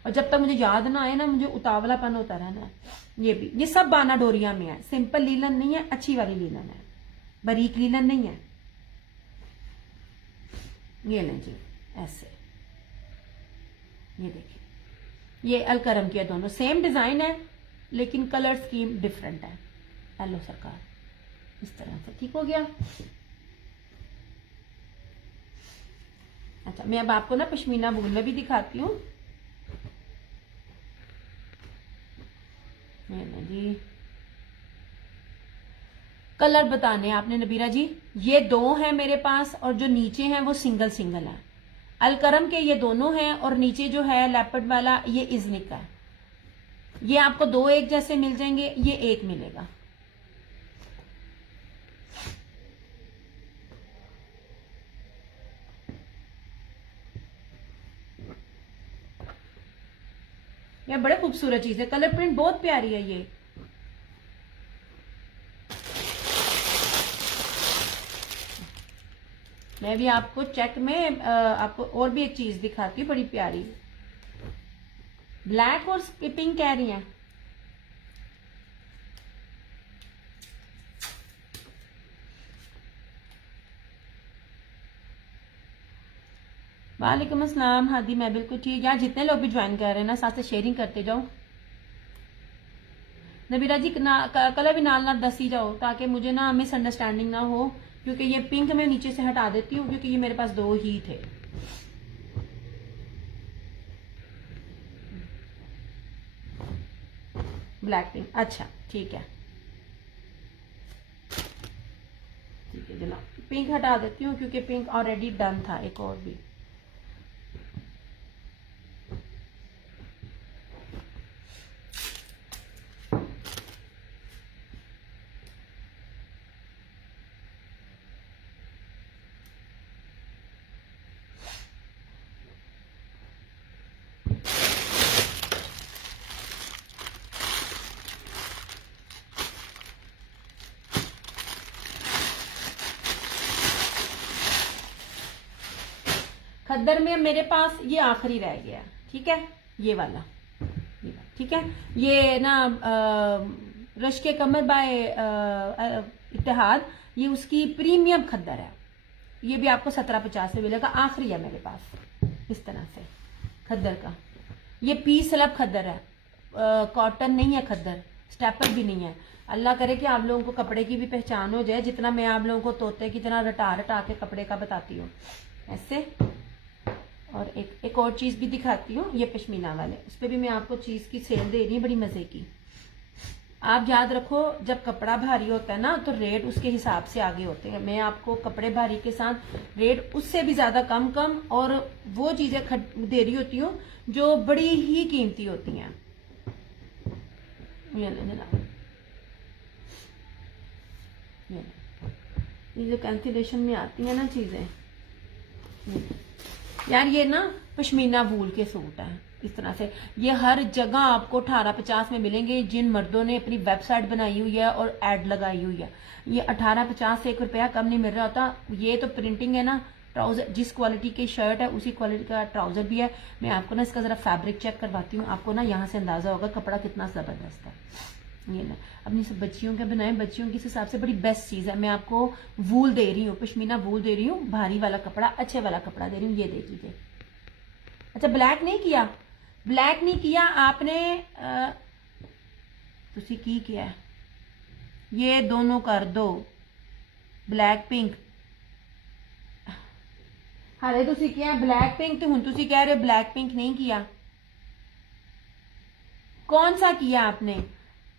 और जब तक मुझे याद ना आए ना, मुझे उतावलापन होता रहना है। ये भी, ये सब बाना डोरिया में है। सिंपल लीलन नहीं है, अच्छी वाली लीलन है, बारीक लीलन नहीं है। ये लें जी ऐसे, ये देखिए, ये अलकरम की है। दोनों सेम डिजाइन है लेकिन कलर स्कीम डिफरेंट है। हेलो सरकार, इस तरह से ठीक हो गया। अच्छा मैं अब आपको ना पश्मीना वूल में भी दिखाती हूँ। जी कलर बताने आपने नबीरा जी, ये 2 हैं मेरे पास, और जो नीचे हैं वो सिंगल सिंगल है। अलकरम के ये दोनों हैं, और नीचे जो है लेपर्ड वाला ये इजनिक का है। ये आपको 2 एक जैसे मिल जाएंगे, ये एक मिलेगा। ये बड़े खूबसूरत चीज है, कलर प्रिंट बहुत प्यारी है ये। मैं भी आपको चेक में आपको और भी एक चीज दिखाती हूँ, बड़ी प्यारी। ब्लैक और पिंक कह रही है। वालेकुम अस्सलाम हादी, मैं बिल्कुल ठीक। यार जितने लोग भी ज्वाइन कर रहे हैं ना, साथ से शेयरिंग करते जाओ। नबीरा जी कलर भी नाल ना दसी जाओ, ताकि मुझे ना मिसअंडरस्टैंडिंग ना हो। क्योंकि ये पिंक मैं नीचे से हटा देती हूँ, क्योंकि ये मेरे पास 2 ही थे। ब्लैक पिंक, अच्छा ठीक है, ठीक है जनाब। पिंक हटा देती हूँ क्योंकि पिंक ऑलरेडी डन था एक और भी। खद्दर में मेरे पास ये आखिरी रह गया, ठीक है, ये वाला, ठीक है। ये ना रश के कमर बाय इत्तेहाद, ये उसकी प्रीमियम खद्दर है। ये भी आपको 1750 में मिलेगा, आखिरी है मेरे पास इस तरह से खद्दर का। ये पीस स्लब खद्दर है, कॉटन नहीं है खद्दर, स्टेपल भी नहीं है। अल्लाह करे कि आप लोगों को कपड़े की भी पहचान हो जाए, जितना मैं आप लोगों को तोते की तरह रटा रटा के कपड़े का बताती हूँ ऐसे। और एक और चीज भी दिखाती हूँ, ये पश्मीना वाले, उस पर भी मैं आपको चीज की सेल दे रही हूँ, बड़ी मजे की। आप याद रखो, जब कपड़ा भारी होता है ना, तो रेट उसके हिसाब से आगे होते हैं। मैं आपको कपड़े भारी के साथ रेट उससे भी ज्यादा कम और वो चीजें दे रही होती हूँ जो बड़ी ही कीमती होती हैं। ये ले जनाब, ये जो कैंसिलेशन में आती है ना चीज़ें, यार ये ना पश्मीना वूल के सूट हैं इस तरह से। ये हर जगह आपको 1850 में मिलेंगे, जिन मर्दों ने अपनी वेबसाइट बनाई हुई है और एड लगाई हुई है। ये 1850 से 1 रुपया कम नहीं मिल रहा होता। ये तो प्रिंटिंग है ना, ट्राउजर जिस क्वालिटी की शर्ट है उसी क्वालिटी का ट्राउजर भी है। मैं आपको ना इसका जरा फैब्रिक चेक करवाती हूँ, आपको ना यहाँ से अंदाजा होगा कपड़ा कितना जबरदस्त है। ये ना अपनी सब बच्चियों के बनाए, बच्चियों की इस हिसाब से बड़ी बेस्ट चीज है। मैं आपको वूल दे रही हूँ, पश्मीना वूल दे रही हूँ, भारी वाला कपड़ा, अच्छे वाला कपड़ा दे रही हूँ। ये देख लीजिए। अच्छा ब्लैक नहीं किया, ब्लैक नहीं किया आपने, तुसी की किया है? ये दोनों कर दो, ब्लैक पिंक। हाले तुसी किया ब्लैक पिंक, तो हुन तुसी कह रहे हो ब्लैक पिंक नहीं किया। कौन सा किया आपने?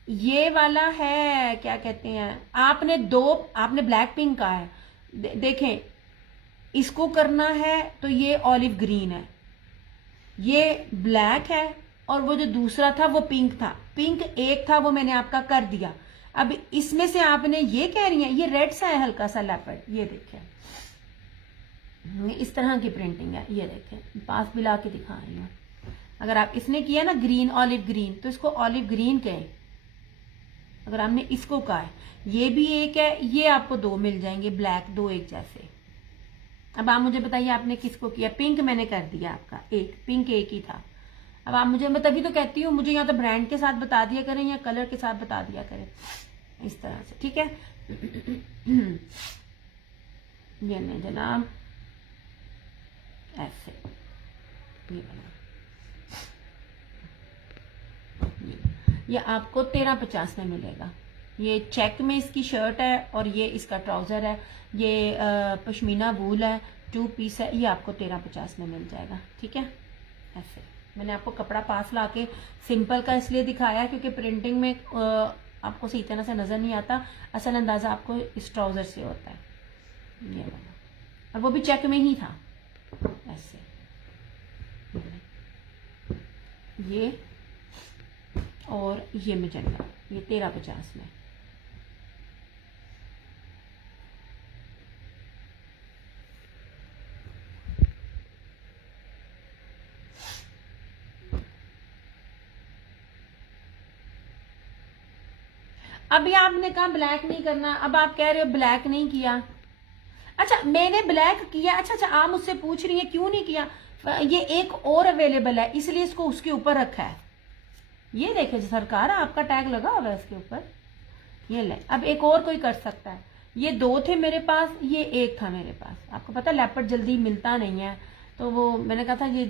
ये वाला है, क्या कहते हैं, आपने दो, आपने ब्लैक पिंक का है। देखें, इसको करना है तो ये ऑलिव ग्रीन है, ये ब्लैक है, और वो जो दूसरा था वो पिंक था। पिंक एक था, वो मैंने आपका कर दिया। अब इसमें से आपने ये कह रही हैं ये रेड सा है, हल्का सा लेपर्ड। ये देखें, इस तरह की प्रिंटिंग है। ये देखें, पास भी ला के दिखा रही हूँ। अगर आप इसने किया ना ग्रीन, ऑलिव ग्रीन, तो इसको ऑलिव ग्रीन कहें। अगर आपने इसको कहा है, ये भी एक है, ये आपको दो मिल जाएंगे ब्लैक, दो एक जैसे। अब आप मुझे बताइए आपने किसको किया? पिंक मैंने कर दिया आपका, एक पिंक एक ही था। अब आप मुझे, मैं तभी तो कहती हूँ मुझे या तो ब्रांड के साथ बता दिया करें या कलर के साथ बता दिया करें, इस तरह से, ठीक है। ये नहीं जनाब, ऐसे ये बना, ये आपको 1350 में मिलेगा। ये चेक में इसकी शर्ट है और ये इसका ट्राउजर है। ये पश्मीना वूल है, 2 पीस है। ये आपको 1350 में मिल जाएगा, ठीक है। ऐसे मैंने आपको कपड़ा पास ला के सिंपल का इसलिए दिखाया क्योंकि प्रिंटिंग में आपको सही तरह से नजर नहीं आता। असल अंदाजा आपको इस ट्राउजर से होता है, ये वाला, और वो भी चेक में ही था। ऐसे ये और ये मैजेंटा, ये 1350 में। अभी आपने कहा ब्लैक नहीं करना, अब आप कह रहे हो ब्लैक नहीं किया। अच्छा मैंने ब्लैक किया, अच्छा आप मुझसे पूछ रही है क्यों नहीं किया। ये एक और अवेलेबल है इसलिए इसको उसके ऊपर रखा है। ये देखे सरकार, आपका टैग लगा हुआ है इसके ऊपर। ये ले, अब एक और कोई कर सकता है। ये दो थे मेरे पास, ये एक था मेरे पास। आपको पता लेपर्ड जल्दी मिलता नहीं है, तो वो मैंने कहा था ये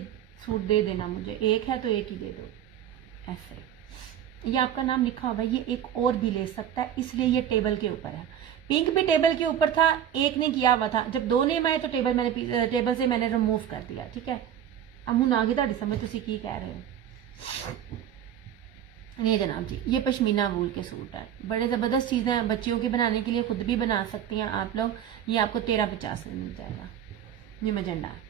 सूट दे देना मुझे, एक है तो एक ही दे दो। ऐसे ये आपका नाम लिखा हुआ है, ये एक और भी ले सकता है, इसलिए ये टेबल के ऊपर है। पिंक भी टेबल के ऊपर था, एक ने किया हुआ था। जब दो नेम आए तो टेबल से मैंने रिमूव कर दिया, ठीक है। अब हूं आगे तुहाडी समझ, तुसी की कह रहे हो। ये जनाब जी, ये पश्मीना वूल के सूट है, बड़े जबरदस्त चीजें हैं, बच्चियों की बनाने के लिए, खुद भी बना सकती हैं आप लोग। ये आपको 1350 में मिल जाएगा। ये मजेंडा है।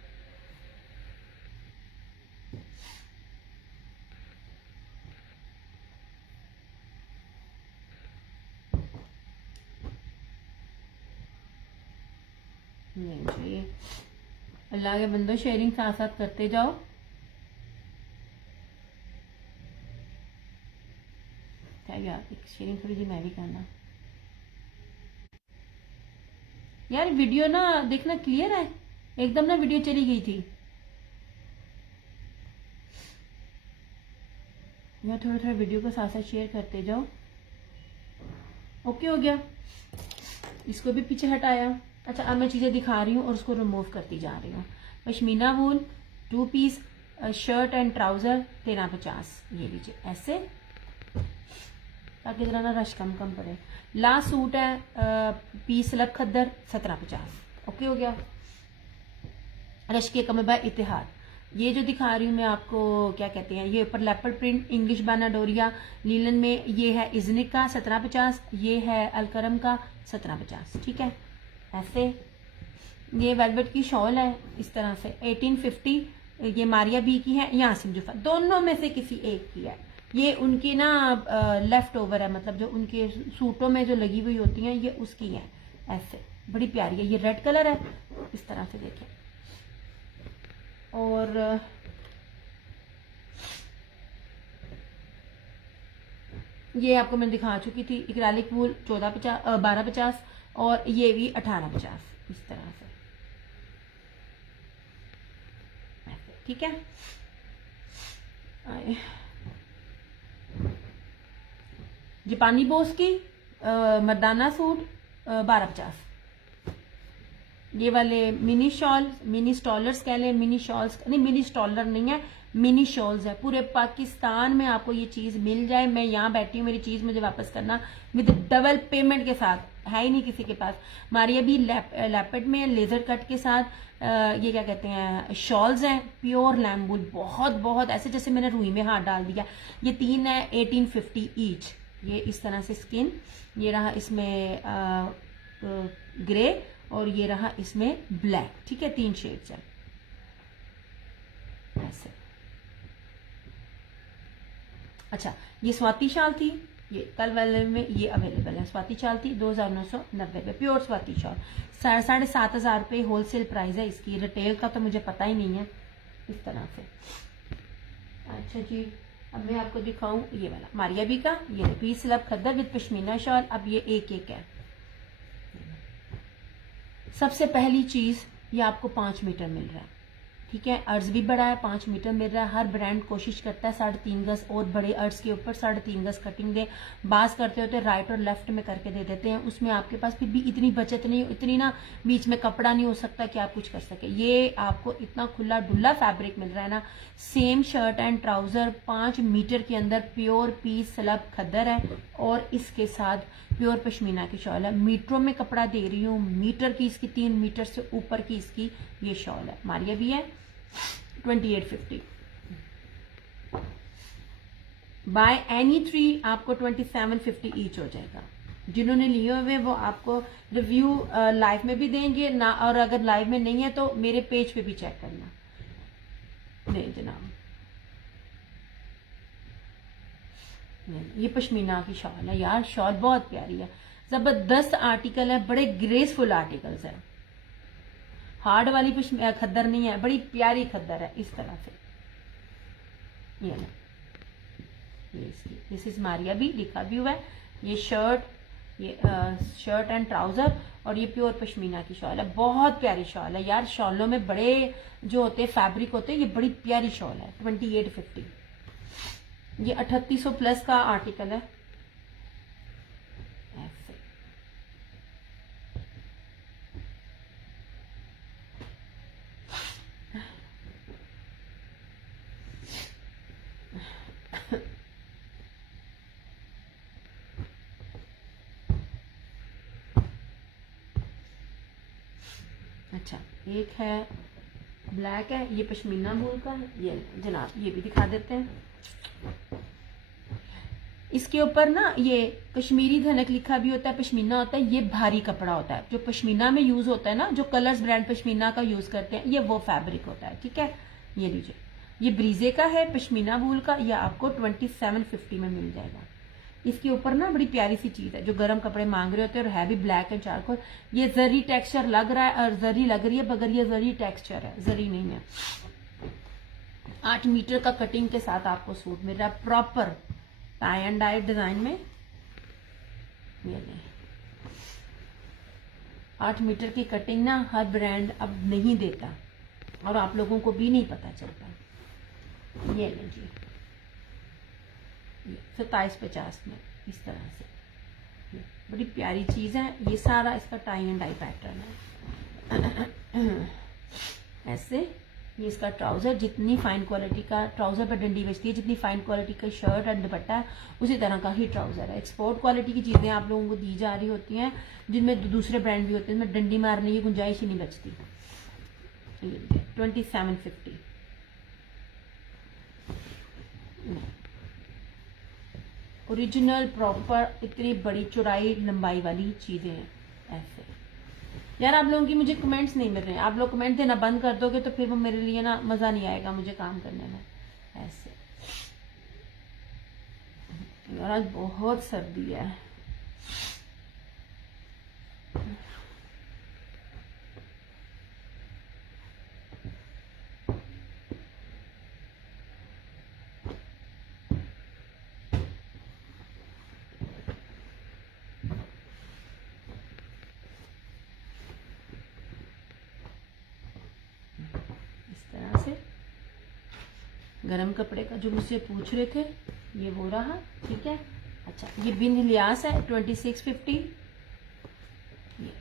नहीं जी, अल्लाह के बंदो शेयरिंग साथ साथ करते जाओ। क्या यार, एक शेयरिंग थोड़ी जी मैं भी करना। यार वीडियो ना देखना क्लियर है, एकदम ना वीडियो चली गई थी। यार थोड़ा थोड़ा वीडियो को साथ साथ शेयर करते जाओ। ओके हो गया, इसको भी पीछे हटाया। अच्छा अब मैं चीज़ें दिखा रही हूँ और उसको रिमूव करती जा रही हूँ। पश्मीना वूल 2 पीस शर्ट एंड ट्राउजर 1350। ये लीजिए ऐसे, ताकि जरा ना रश कम कम पड़े। लास्ट सूट है पीस लब खद्दर 1750। ओके हो गया। रश के कमबा इतिहाद, ये जो दिखा रही हूँ मैं आपको, क्या कहते हैं, ये ऊपर लेपर्ड प्रिंट इंग्लिश बानाडोरिया लीलन में, ये है इजनिक का 1750, ये है अलकरम का 1750, ठीक है। ऐसे ये वेलवेट की शॉल है इस तरह से 1850। ये मारिया बी की है या आसिम जुफा, दोनों में से किसी एक की है। ये उनकी ना लेफ्ट ओवर है, मतलब जो उनके सूटों में जो लगी हुई होती हैं ये उसकी है। ऐसे बड़ी प्यारी है, ये रेड कलर है, इस तरह से देखें। और ये आपको मैं दिखा चुकी थी, इक्रालिक वूल 1250 और ये भी 1850, इस तरह से। ठीक है, जापानी बोस की मर्दाना सूट 1250। ये वाले मिनी शॉल, मिनी स्टॉलर्स कह लें, मिनी शॉल्स नहीं, मिनी स्टॉलर नहीं है, मिनी शॉल्स है। पूरे पाकिस्तान में आपको ये चीज मिल जाए, मैं यहाँ बैठी हूँ, मेरी चीज मुझे वापस करना विद डबल पेमेंट के साथ, है ही नहीं किसी के पास। हमारी अभी लैपेट में लेजर कट के साथ ये क्या कहते हैं शॉल्स हैं, प्योर लैम्बूल, बहुत बहुत ऐसे जैसे मैंने रुई में हाथ डाल दिया। ये 3 है 1850 ईच। ये इस तरह से स्किन, ये रहा इसमें ग्रे और ये रहा इसमें ब्लैक। ठीक है, 3 शेड्स हैं ऐसे। अच्छा, ये स्वाति शाल थी, ये कल वाले में ये अवेलेबल है। स्वाति शाल थी 2990 रुपये, प्योर स्वाति शाल, 7,500 रुपये होलसेल प्राइस है इसकी। रिटेल का तो मुझे पता ही नहीं है, इस तरह से। अच्छा जी, अब मैं आपको दिखाऊं ये वाला मारिया बी का, ये piece slub khaddar with pashmina shawl. अब ये एक एक है। सबसे पहली चीज, ये आपको 5 मीटर मिल रहा है। ठीक है, अर्ज भी बड़ा है, 5 मीटर मिल रहा है। हर ब्रांड कोशिश करता है 3.5 गज और बड़े अर्ज के ऊपर 3.5 गज कटिंग दे। बास करते होते राइट और लेफ्ट में करके दे देते हैं, उसमें आपके पास फिर भी इतनी बचत नहीं, इतनी ना बीच में कपड़ा नहीं हो सकता कि आप कुछ कर सके। ये आपको इतना खुला डुल्ला फैब्रिक मिल रहा है ना। Same shirt and trouser 5 metre के अंदर प्योर पीस स्लब खद्दर है और इसके साथ प्योर पश्मीना की शॉल है। मीटरों में कपड़ा दे रही हूँ, मीटर की इसकी 3 मीटर से ऊपर की इसकी ये शॉल है। मारिया भी है 2850। बाय एनी 3 आपको 2750 ईच हो जाएगा। जिन्होंने लिए हुए वो आपको रिव्यू लाइव में भी देंगे ना, और अगर लाइव में नहीं है तो मेरे पेज पे भी चेक करना। नहीं जनाब, ये पश्मीना की शॉल है यार, शॉल बहुत प्यारी है, जबरदस्त आर्टिकल है, बड़े ग्रेसफुल आर्टिकल्स है। हार्ड वाली खद्दर नहीं है, बड़ी प्यारी खद्दर है, इस तरह से। ये ना, ये इसकी दिस इज मारिया भी लिखा भी हुआ है। ये शर्ट, ये शर्ट एंड ट्राउजर और ये प्योर पश्मीना की शॉल है। बहुत प्यारी शॉल है यार, शॉलों में बड़े जो होते हैं फैब्रिक होते हैं, ये बड़ी प्यारी शॉल है। 2850। ये 3800 प्लस का आर्टिकल है ऐसे। अच्छा, एक है ब्लैक है, ये पश्मीना वूल का है। ये जनाब, ये भी दिखा देते हैं। इसके ऊपर ना ये कश्मीरी धनक लिखा भी होता है, पश्मीना होता है, ये भारी कपड़ा होता है। जो पश्मीना में यूज होता है ना, जो कलर्स ब्रांड पश्मीना का यूज करते हैं, ये वो फैब्रिक होता है। ठीक है, ये लीजिए, ये ब्रीजे का है पश्मीना वूल का, ये आपको 2750 में मिल जाएगा। इसके ऊपर ना बड़ी प्यारी सी चीज है, जो गर्म कपड़े मांग रहे होते हैं और है भी ब्लैक एंड चारकोल। ये जरी टेक्सचर लग रहा है और जरी लग रही है, मगर ये जरी टेक्सचर है, जरी नहीं है। 8 मीटर का कटिंग के साथ आपको सूट मिल रहा है, proper tie and dye design में। ये 8 मीटर की कटिंग ना हर ब्रांड अब नहीं देता और आप लोगों को भी नहीं पता चलता। ये लीजिए, 2750 में, इस तरह से बड़ी प्यारी चीज है। ये सारा इसका टाई एंड डाई पैटर्न है ऐसे। ये इसका ट्राउजर, जितनी फाइन क्वालिटी का ट्राउजर पर डंडी बजती है, जितनी फाइन क्वालिटी का शर्ट एंड दुपट्टा है, उसी तरह का ही ट्राउजर है। एक्सपोर्ट क्वालिटी की चीजें आप लोगों को दी जा रही होती हैं, जिनमें दूसरे ब्रांड भी होते हैं, जिनमें डंडी मारने की गुंजाइश ही नहीं बचती। 2750। ओरिजिनल प्रॉपर इतनी बड़ी चौड़ाई लंबाई वाली चीजें हैं ऐसे। यार आप लोगों की मुझे कमेंट्स नहीं मिल रहे हैं, आप लोग कमेंट देना बंद कर दोगे तो फिर वो मेरे लिए ना मजा नहीं आएगा मुझे काम करने में ऐसे। यार आज बहुत सर्दी है। इस तरह से गरम कपड़े का जो मुझसे पूछ रहे थे ये वो रहा, ठीक है। अच्छा, ये बिन इलियास है 2650, ये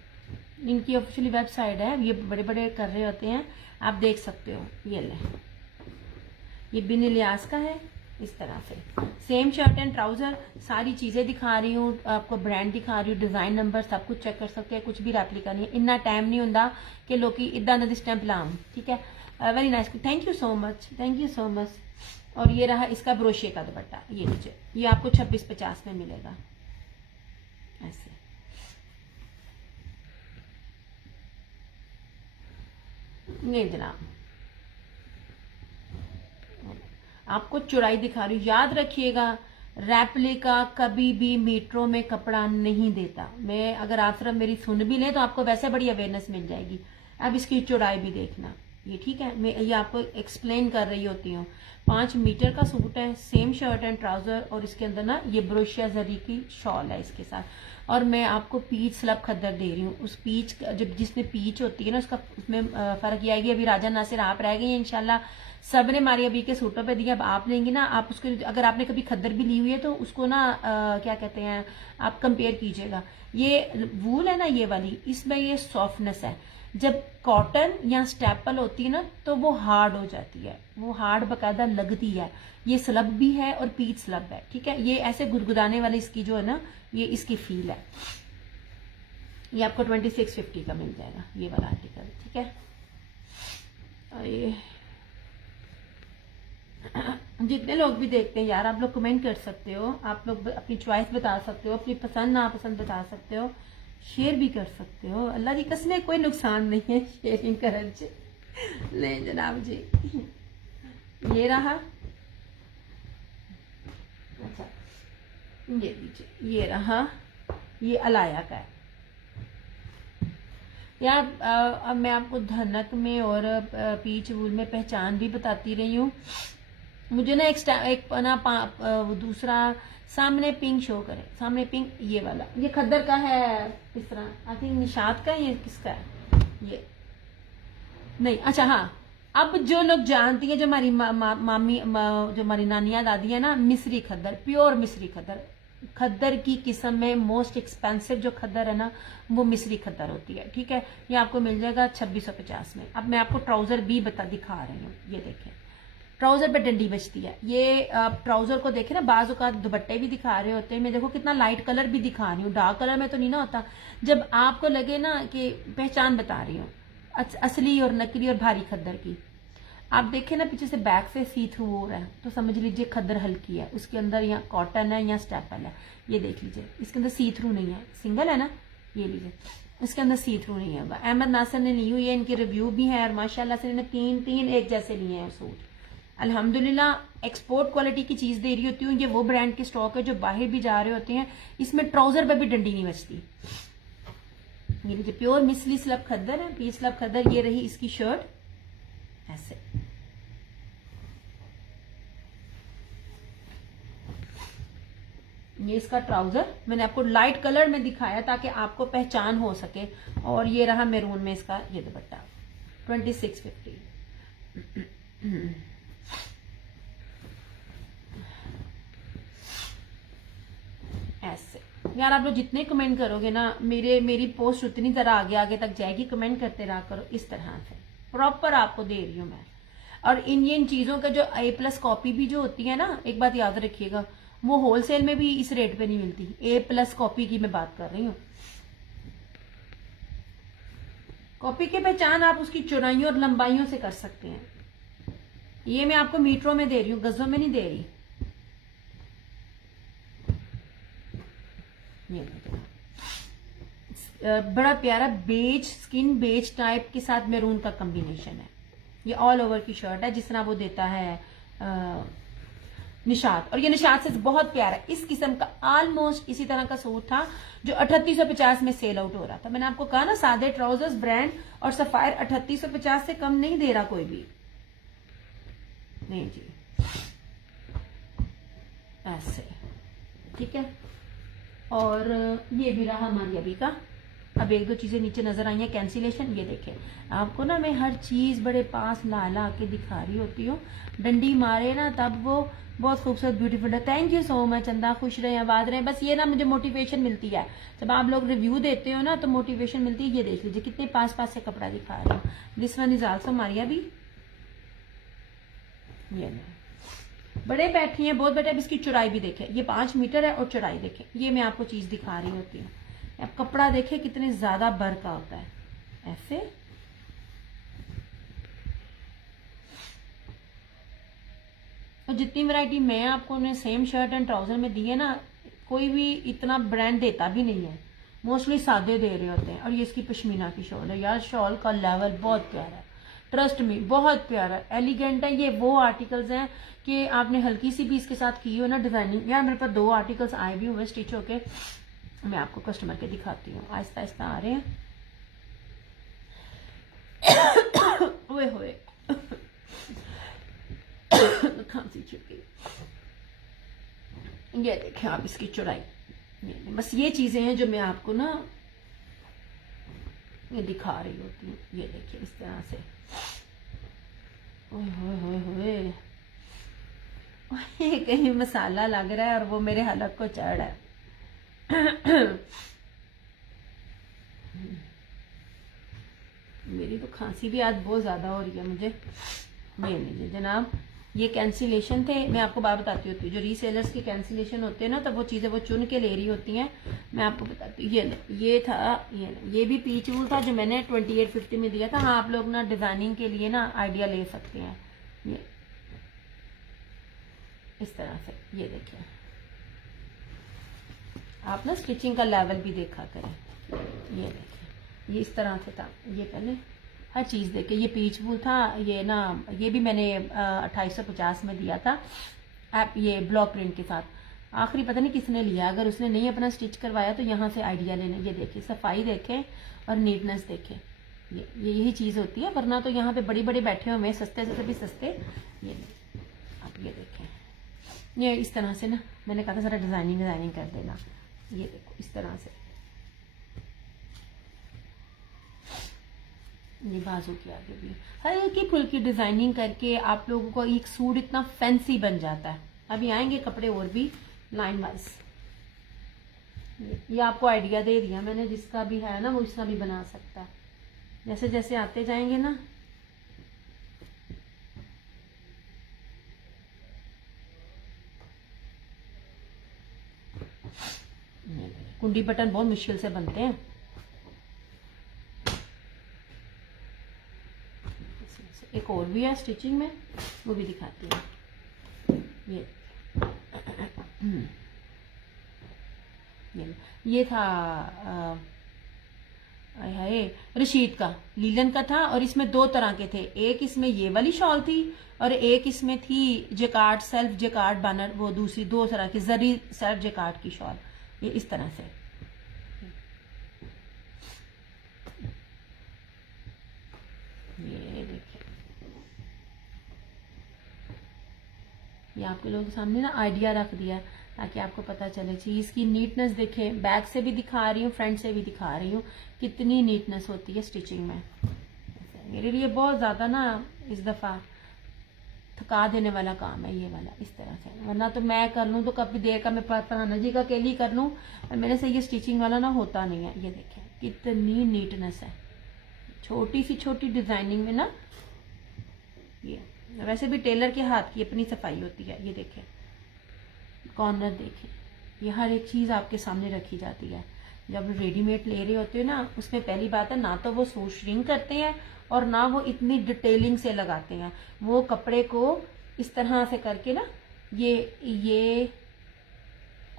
इनकी ऑफिशियली वेबसाइट है, ये बड़े बड़े कर रहे होते हैं, आप देख सकते हो। ये ले, ये बिन इलियास का है, इस तरह से सेम शर्ट एंड ट्राउजर, सारी चीजें दिखा रही हूँ आपको, ब्रांड दिखा रही हूँ, डिजाइन नंबर सब कुछ चेक कर सकते हैं, कुछ भी रेप्लिका नहीं है। इतना टाइम नहीं होता कि लोग इदा का स्टैंप लाऊं, ठीक है। Very nice, thank you so much, thank you so much. और ये रहा इसका ब्रोशे का दुपट्टा, ये नीचे, ये आपको 2650 में मिलेगा ऐसे। नहीं जनाब, आपको चौड़ाई दिखा रही हूँ, याद रखिएगा रेप्लिका कभी भी मीटरों में कपड़ा नहीं देता। मैं अगर आप सिर्फ मेरी सुन भी लें तो आपको वैसे बड़ी अवेयरनेस मिल जाएगी। अब इसकी चौड़ाई भी देखना, ये ठीक है, मैं ये आपको एक्सप्लेन कर रही होती हूँ। 5 मीटर का सूट है, सेम शर्ट एंड ट्राउजर, और इसके अंदर ना ये ब्रोशिया जरी की शॉल है इसके साथ, और मैं आपको पीच स्लब खद्दर दे रही हूँ। उस पीच जब जिसमें पीच होती है ना उसका, उसमें फर्क ये आएगी। अभी राजा नासिर आप रह गई हैं इंशाल्लाह, सब ने मारी अभी के सूटों पे दिया, अब आप लेंगी ना, आप उसको अगर आपने कभी खद्दर भी ली हुई है तो उसको ना क्या कहते हैं, आप कंपेयर कीजिएगा। ये वूल है ना ये वाली, इसमें ये सॉफ्टनेस है। जब कॉटन या स्टेपल होती है ना तो वो हार्ड हो जाती है, वो हार्ड बकायदा लगती है। ये स्लब भी है और पीच स्लब है, ठीक है। ये ऐसे गुदगुदाने वाली इसकी जो है ना, ये इसकी फील है। ये आपको 2650 का मिल जाएगा ये वाला आर्टिकल, ठीक है। और ये जितने लोग भी देखते हैं यार, आप लोग कमेंट कर सकते हो, आप लोग अपनी चॉइस बता सकते हो, अपनी पसंद नापसंद बता सकते हो, शेयर भी कर सकते हो। अल्लाह की कसम कोई नुकसान नहीं है शेयरिंग करने से। ले जनाब जी, ये रहा। अच्छा, ये लीजिए, ये रहा, ये अलाया का है यार। अब मैं आपको धनक में और पीच वूल में पहचान भी बताती रही हूँ। मुझे ना एक ना दूसरा सामने पिंक शो करे, सामने पिंक, ये वाला, ये खद्दर का है इस तरह, आई थिंक निशात का है, ये किसका है ये नहीं। अच्छा हाँ, अब जो लोग जानती है, जो हमारी मामी जो हमारी नानियाँ दादी है ना, मिस्री खद्दर, प्योर मिस्री खद्दर, खद्दर की किस्म में मोस्ट एक्सपेंसिव जो खद्दर है ना वो मिस्री खद्दर होती है, ठीक है। ये आपको मिल जाएगा 2650 में। अब मैं आपको ट्राउजर भी दिखा रही हूँ, ये देखें, ट्राउजर पे डंडी बचती है। ये ट्राउजर को देखे ना, बाजू का दुपट्टे भी दिखा रहे होते हैं, मैं देखो कितना लाइट कलर भी दिखा रही हूँ, डार्क कलर में तो नहीं ना होता। जब आपको लगे ना कि पहचान बता रही हूँ असली और नकली और भारी खद्दर की, आप देखें ना पीछे से बैक से सी थ्रू हो रहा है तो समझ लीजिए खद्दर हल्की है, उसके अंदर या कॉटन है या स्टेपल है। ये देख लीजिए, इसके अंदर सी थ्रू नहीं है, सिंगल है ना, ये लीजिए, इसके अंदर सी थ्रू नहीं होगा। अहमद नासर ने ली हुई है, इनके रिव्यू भी है, और माशाल्लाह से इन्होंने तीन एक जैसे लिए हैं सूट। अल्हम्दुलिल्लाह एक्सपोर्ट क्वालिटी की चीज दे रही होती हूँ। ये वो ब्रांड के स्टॉक है जो बाहर भी जा रहे होते हैं, इसमें ट्राउजर पे भी डंडी नहीं बचती। ये लीजिए, प्योर मिसली स्लब खद्दर है, पीस स्लब खद्दर। ये रही इसकी शर्ट ऐसे, ये इसका ट्राउजर मैंने आपको लाइट कलर में दिखाया ताकि आपको पहचान हो सके। और ये रहा मैरून में इसका ये दुपट्टा 2650। ऐसे यार, आप लोग जितने कमेंट करोगे ना, मेरी पोस्ट उतनी तरह आगे आगे तक जाएगी। कमेंट करते रहा करो, इस तरह से प्रॉपर आपको दे रही हूँ मैं। और इन चीजों का जो A+ कॉपी भी जो होती है ना, एक बात याद रखिएगा, वो होलसेल में भी इस रेट पे नहीं मिलती। A+ कॉपी की मैं बात कर रही हूँ। कॉपी की पहचान आप उसकी चौड़ाइयों और लंबाइयों से कर सकते हैं। ये मैं आपको मीटरों में दे रही हूँ, गजों में नहीं दे रही। ये बड़ा प्यारा बेज, स्किन बेज टाइप के साथ मैरून का कॉम्बिनेशन है। ये ऑल ओवर की शर्ट है, जिस तरह वो देता है निशात, और ये निशात से बहुत प्यारा इस किस्म का ऑलमोस्ट इसी तरह का सूट था जो 3850 में सेल आउट हो रहा था। मैंने आपको कहा ना सादे ट्राउजर्स ब्रांड और सफायर 3850 से कम नहीं दे रहा कोई भी, नहीं जी, ऐसे, ठीक है। और ये भी रहा हमारी अभी का। अब एक दो चीजें नीचे नजर आई हैं, कैंसिलेशन, ये देखें। आपको ना मैं हर चीज बड़े पास ला ला के दिखा रही होती हूँ, डंडी मारे ना तब वो बहुत खूबसूरत ब्यूटीफुल है। थैंक यू सो मच चंदा, खुश रहे, आबाद रहे। बस ये ना मुझे मोटिवेशन मिलती है जब आप लोग रिव्यू देते हो ना, तो मोटिवेशन मिलती है। ये देख लीजिए कितने पास पास से कपड़ा दिखा रही हूँ। This one is also Maria भी, ये नहीं बड़े बैठी हैं बहुत बेटे। अब इसकी चौड़ाई भी देखें, ये 5 मीटर है और चौड़ाई देखें, ये मैं आपको चीज दिखा रही होती हूँ। अब कपड़ा देखें कितने ज्यादा बर का होता है, ऐसे और जितनी वैरायटी मैं आपको ने सेम शर्ट एंड ट्राउजर में दी है ना, कोई भी इतना ब्रांड देता भी नहीं है, मोस्टली सादे दे रहे होते हैं। और ये इसकी पश्मीना की शॉल है यार, शॉल का लेवल बहुत प्यारा है, ट्रस्ट मी बहुत प्यारा एलिगेंट है। ये वो आर्टिकल्स हैं कि आपने हल्की सी भी इसके साथ की हो ना डिजाइनिंग। यार मेरे पास 2 आर्टिकल्स आए भी हुए स्टिच होके, मैं आपको कस्टमर के दिखाती हूँ, आहिस्ता आहिस्ता आ रहे हैं। ओए होए खांसी छुट्टी। ये देखें आप इसकी चौड़ाई, बस ये चीजें हैं जो मैं आपको ना ये दिखा रही होती हूँ। ये देखिए इस तरह से, ओए होए होए होए, कहीं मसाला लग रहा है और वो मेरे हलक को चढ़ है। मेरी तो खांसी भी आज बहुत ज्यादा हो रही है मुझे। ये लीजिए जनाब, ये कैंसिलेशन थे। मैं आपको बात बताती होती हूँ, जो रीसेलर्स की कैंसिलेशन होते हैं ना, तब वो चीजें वो चुन के ले रही होती हैं। मैं आपको बताती हूँ, ये था, ये भी पीच वूल था जो मैंने 2850 में दिया था। हाँ आप लोग ना डिजाइनिंग के लिए ना आइडिया ले सकते हैं। ये इस तरह से, ये देखिए आप ना स्टिचिंग का लेवल भी देखा करें। ये देखिए ये इस तरह से था, ये पहले हर चीज देखे। ये पीच वूल था, ये ना ये भी मैंने 2850 में दिया था आप, ये ब्लॉक प्रिंट के साथ। आखिरी पता नहीं किसने लिया, अगर उसने नहीं अपना स्टिच करवाया तो यहाँ से आइडिया लेना। ये देखिए सफाई देखें और नीटनेस देखें, ये यही चीज होती है। वरना तो यहाँ पे बड़ी बड़े बैठे हुए सस्ते से भी सस्ते। ये आप ये देखें, ये इस तरह से ना, मैंने कहा था सारा डिजाइनिंग कर देना। ये देखो इस तरह से, ये बाजू की आगे भी हल्की फुल्की डिजाइनिंग करके आप लोगों को एक सूट इतना फैंसी बन जाता है। अभी आएंगे कपड़े और भी लाइन वाइज। ये आपको आइडिया दे दिया मैंने, जिसका भी है ना वो इसका भी बना सकता है। जैसे जैसे आते जाएंगे ना, कुंडी बटन बहुत मुश्किल से बनते हैं। एक और भी है स्टिचिंग में, वो भी दिखाती हूँ। ये था हाय रशीद का लीलन का था, और इसमें 2 तरह के थे। एक इसमें ये वाली शॉल थी और एक इसमें थी जेकार्ड, सेल्फ जेकार्ड बैनर, वो दूसरी 2 तरह की जरी सेल्फ जेकार्ड की शॉल। ये इस तरह से, ये देखिए, ये आपके लोगों के सामने ना आइडिया रख दिया ताकि आपको पता चले चीज की नीटनेस। देखें बैक से भी दिखा रही हूँ, फ्रंट से भी दिखा रही हूँ, कितनी नीटनेस होती है स्टिचिंग में। मेरे लिए बहुत ज्यादा ना इस दफा थका देने वाला काम है ये वाला, इस तरह से। वरना तो मैं कर लूँ तो कभी देर का मैं पराना जी का अकेली कर लूँ, और मेरे से ये स्टिचिंग वाला ना होता नहीं है। ये देखें कितनी नीटनेस है, छोटी सी छोटी डिजाइनिंग में ना। ये वैसे भी टेलर के हाथ की अपनी सफाई होती है। ये देखें कॉर्नर देखें, ये हर एक चीज आपके सामने रखी जाती है। जब रेडीमेड ले रहे होते हो ना, उसमें पहली बात है ना तो वो सूट श्रिंक करते हैं और ना वो इतनी डिटेलिंग से लगाते हैं। वो कपड़े को इस तरह से करके ना, ये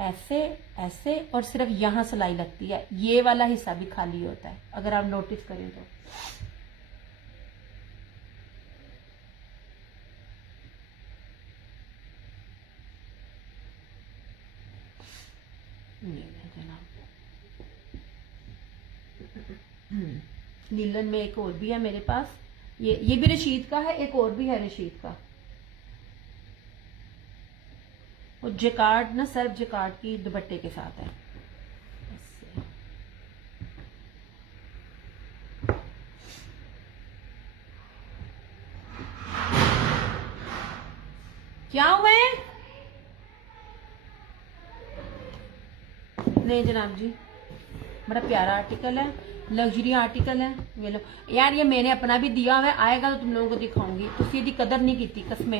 ऐसे ऐसे और सिर्फ यहाँ सिलाई लगती है, ये वाला हिस्सा भी खाली होता है अगर आप नोटिस करें तो। ये है जनाब, लीलन में एक और भी है मेरे पास, ये भी रशीद का है, एक और भी है रशीद का। वो जकार्ड ना, सर्फ जकार्ड की दुपट्टे के साथ है। क्या हुआ है? नहीं जनाब जी, बड़ा प्यारा आर्टिकल है, लग्जरी आर्टिकल है। ये लो यार, ये मैंने अपना भी दिया हुआ है, आएगा तो तुम लोगों को दिखाऊंगी। तो इसकी कदर नहीं की थी कसमें।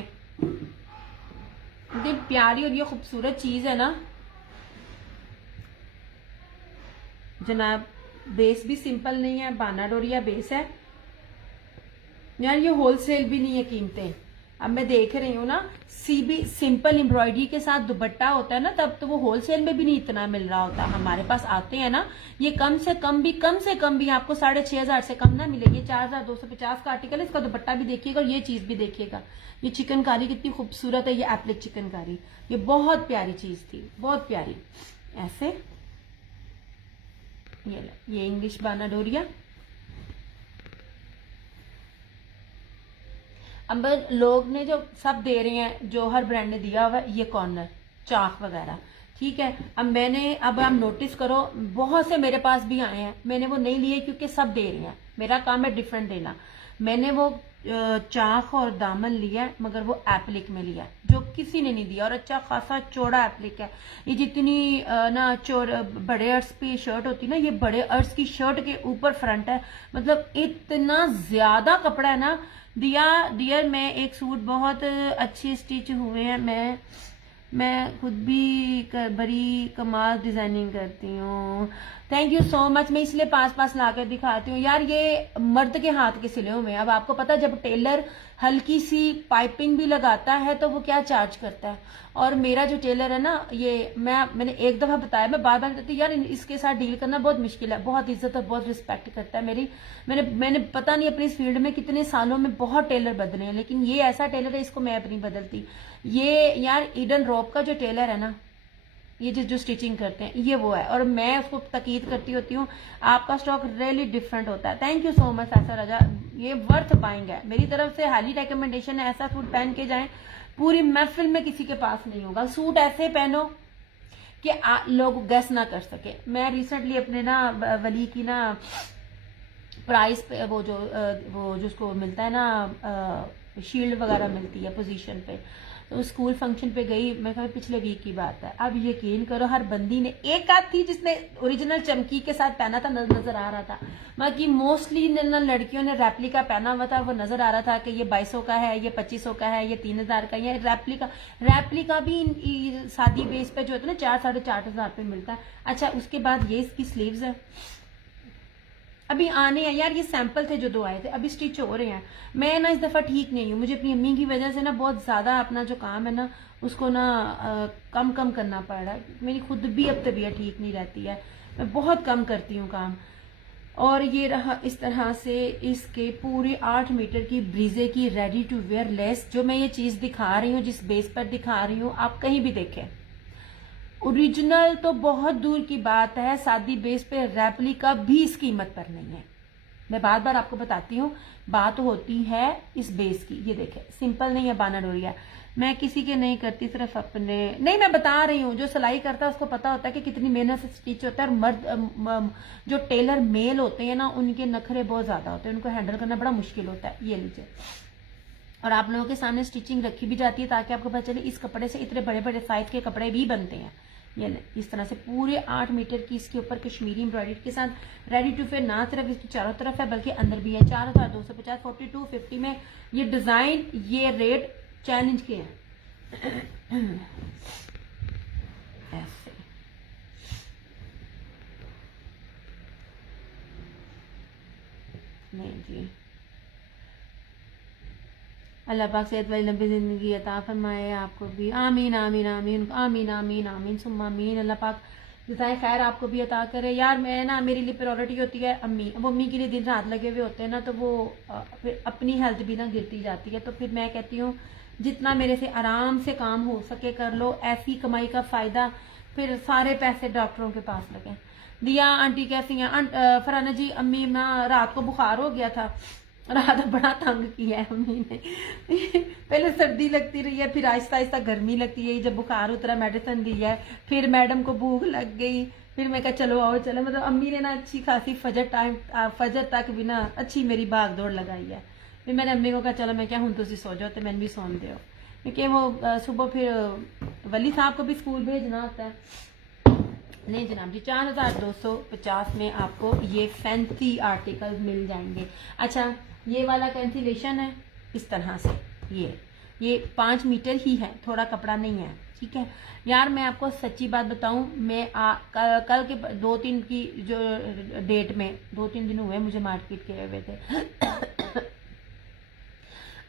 इतनी प्यारी और ये खूबसूरत चीज है ना जनाब। बेस भी सिंपल नहीं है, बाना डोरिया बेस है यार। ये होलसेल भी नहीं है कीमतें। अब मैं देख रही हूँ ना, सीबी सिंपल एम्ब्रॉयडरी के साथ दुपट्टा होता है ना, तब तो वो होलसेल में भी नहीं इतना मिल रहा होता। हमारे पास आते हैं ना, ये कम से कम भी आपको 6,500 से कम ना मिलेगी। 4,250 का आर्टिकल है। इसका दुपट्टा भी देखिएगा और ये चीज भी देखिएगा। ये चिकनकारी कितनी खूबसूरत है, ये एप्लिक चिकनकारी, ये बहुत प्यारी चीज थी, बहुत प्यारी। ऐसे ये इंग्लिश बाना डोरिया। अब लोग ने जो सब दे रहे हैं, जो हर ब्रांड ने दिया हुआ, ये कॉर्नर चाक वगैरह, ठीक है। अब हम नोटिस करो, बहुत से मेरे पास भी आए हैं, मैंने वो नहीं लिए क्योंकि सब दे रहे हैं। मेरा काम है डिफरेंट देना। मैंने वो चाक और दामन लिया है, मगर वो एप्लिक में लिया जो किसी ने नहीं दिया, और अच्छा खासा चौड़ा एप्लिक है। ये जितनी ना बड़े अर्ज पे शर्ट होती है ना, ये बड़े अर्ज की शर्ट के ऊपर फ्रंट है। मतलब इतना ज्यादा कपड़ा है ना डियर। मैं एक सूट बहुत अच्छे स्टिच हुए हैं, मैं खुद भी बड़ी कमाल डिजाइनिंग करती हूँ। Thank you so much. मैं इसलिए पास लाकर दिखाती हूँ यार, ये मर्द के हाथ के सिले हुए हैं। अब आपको पता, जब टेलर हल्की सी पाइपिंग भी लगाता है तो वो क्या चार्ज करता है। और मेरा जो टेलर है ना, ये मैंने एक दफा बताया, मैं बार बार कहती हूँ यार, इसके साथ डील करना बहुत मुश्किल है। बहुत इज्जत और बहुत रिस्पेक्ट करता है मेरी। मैंने पता नहीं अपनी इस फील्ड में कितने सालों में बहुत टेलर बदले हैं, लेकिन ये ऐसा टेलर है, इसको मैं अपनी बदलती। ये यार ईडन रॉब का जो टेलर है ना, ये जो स्टिचिंग करते हैं, ये वो है। और मैं उसको तकीद करती होती हूँ, आपका स्टॉक रियली डिफरेंट होता है। थैंक यू सो मच ऐसा राजा, ये वर्थ बाइंग है। मेरी तरफ से हाईली रिकमेंडेशन है, ऐसा सूट पहन के जाएं, पूरी महफिल में किसी के पास नहीं होगा। सूट ऐसे पहनो कि लोग गेस ना कर सके। मैं रिसेंटली अपने ना वली की ना प्राइस पे वो जो उसको मिलता है ना, शील्ड वगैरह मिलती है पोजीशन पे, तो स्कूल फंक्शन पे गई। मैं कहा पिछले वीक की बात है। अब यकीन करो, हर बंदी ने एक आध थी जिसने ओरिजिनल चमकी के साथ पहना था, नजर आ रहा था। बाकी मोस्टली लड़कियों ने रेप्लिका पहना हुआ था। वो नजर आ रहा था कि ये 2200 का है, ये 2500 का है, ये 3000 का, ये रेप्लिका भी शादी बेस पे जो होता है ना, 4,500 पे मिलता है। अच्छा, उसके बाद ये इसकी स्लीव्स है, अभी आने हैं यार। ये सैंपल थे जो 2 आए थे, अभी स्टिच हो रहे हैं। मैं ना इस दफा ठीक नहीं हूँ, मुझे अपनी अम्मी की वजह से ना बहुत ज्यादा अपना जो काम है ना, उसको ना कम करना पड़ रहा है। मेरी खुद भी अब तबीयत ठीक नहीं रहती है, मैं बहुत कम करती हूँ काम। और ये रहा इस तरह से इसके पूरे 8 मीटर की ब्रीजे की रेडी टू वेयर लेस। जो मैं ये चीज दिखा रही हूँ, जिस बेस पर दिखा रही हूँ, आप कहीं भी देखें, ओरिजिनल तो बहुत दूर की बात है, सादी बेस पे रेप्लिका भी इस कीमत पर नहीं है। मैं बार बार आपको बताती हूँ, बात होती है इस बेस की। ये देखें, सिंपल नहीं है बाना डोरिया। मैं किसी के नहीं करती, सिर्फ अपने। नहीं, मैं बता रही हूँ, जो सिलाई करता है उसको पता होता है कि कितनी मेहनत से स्टिच होता है। और मर्द जो टेलर मेल होते हैं ना, उनके नखरे बहुत ज्यादा होते हैं, उनको हैंडल करना बड़ा मुश्किल होता है। ये लीजिए, और आप लोगों के सामने स्टिचिंग रखी भी जाती है ताकि आपको पता चले इस कपड़े से इतने बड़े बड़े साइज के कपड़े भी बनते हैं। ये इस तरह से पूरे 8 मीटर की इसके ऊपर कश्मीरी एम्ब्रॉयडरी के साथ रेडी टू वेयर, ना सिर्फ इसकी चारों तरफ है बल्कि अंदर भी है। 4,250, 4250 में ये डिजाइन, ये रेट चैलेंज के हैं। ऐसे नहीं जी, अल्लाह पाक सेहत वाली लंबी जिंदगी अता फरमाए आपको भी। आमीन आमीन आमीन आमीन आमीन आमीन सुम्मा आमीन। अल्लाह पाक जज़ाए खैर आपको भी अता करे। यार मैं ना, मेरे लिए प्रायोरिटी होती है अम्मी। वो अम्मी के लिए दिन रात लगे हुए होते हैं ना, तो वो फिर अपनी हेल्थ भी ना गिरती जाती है। तो फिर मैं कहती हूँ जितना मेरे से आराम से काम हो सके कर लो। ऐसी कमाई का फायदा फिर सारे पैसे डॉक्टरों के पास लगे। दिया आंटी कैसी हैं? फराना जी अम्मी ना रात को बुखार हो गया था, रात बड़ा तंग किया है अम्मी ने। पहले सर्दी लगती रही है, फिर आहिस्ता आहिस्ता गर्मी लगती है, जब बुखार उतरा मेडिसिन दी है, फिर मैडम को भूख लग गई, फिर मैं कहा चलो आओ चलो, मतलब अम्मी ने ना अच्छी खासी फजर तक भी ना अच्छी मेरी भाग दौड़ लगाई है। फिर मैंने अम्मी को कहा चलो मैं क्या हूँ तुम सो जाओ, तो मैंने भी सौन दो, क्योंकि वो सुबह फिर वली साहब को भी स्कूल भेजना होता है। नहीं जनाब जी, 4250 में आपको ये फैंसी आर्टिकल मिल जाएंगे। अच्छा, ये वाला कैंसिलेशन है इस तरह से, ये 5 मीटर ही है, थोड़ा कपड़ा नहीं है, ठीक है यार। मैं आपको सच्ची बात बताऊं, मैं कल के 2-3 की जो डेट में 2-3 दिन हुए मुझे मार्केट के हुए थे।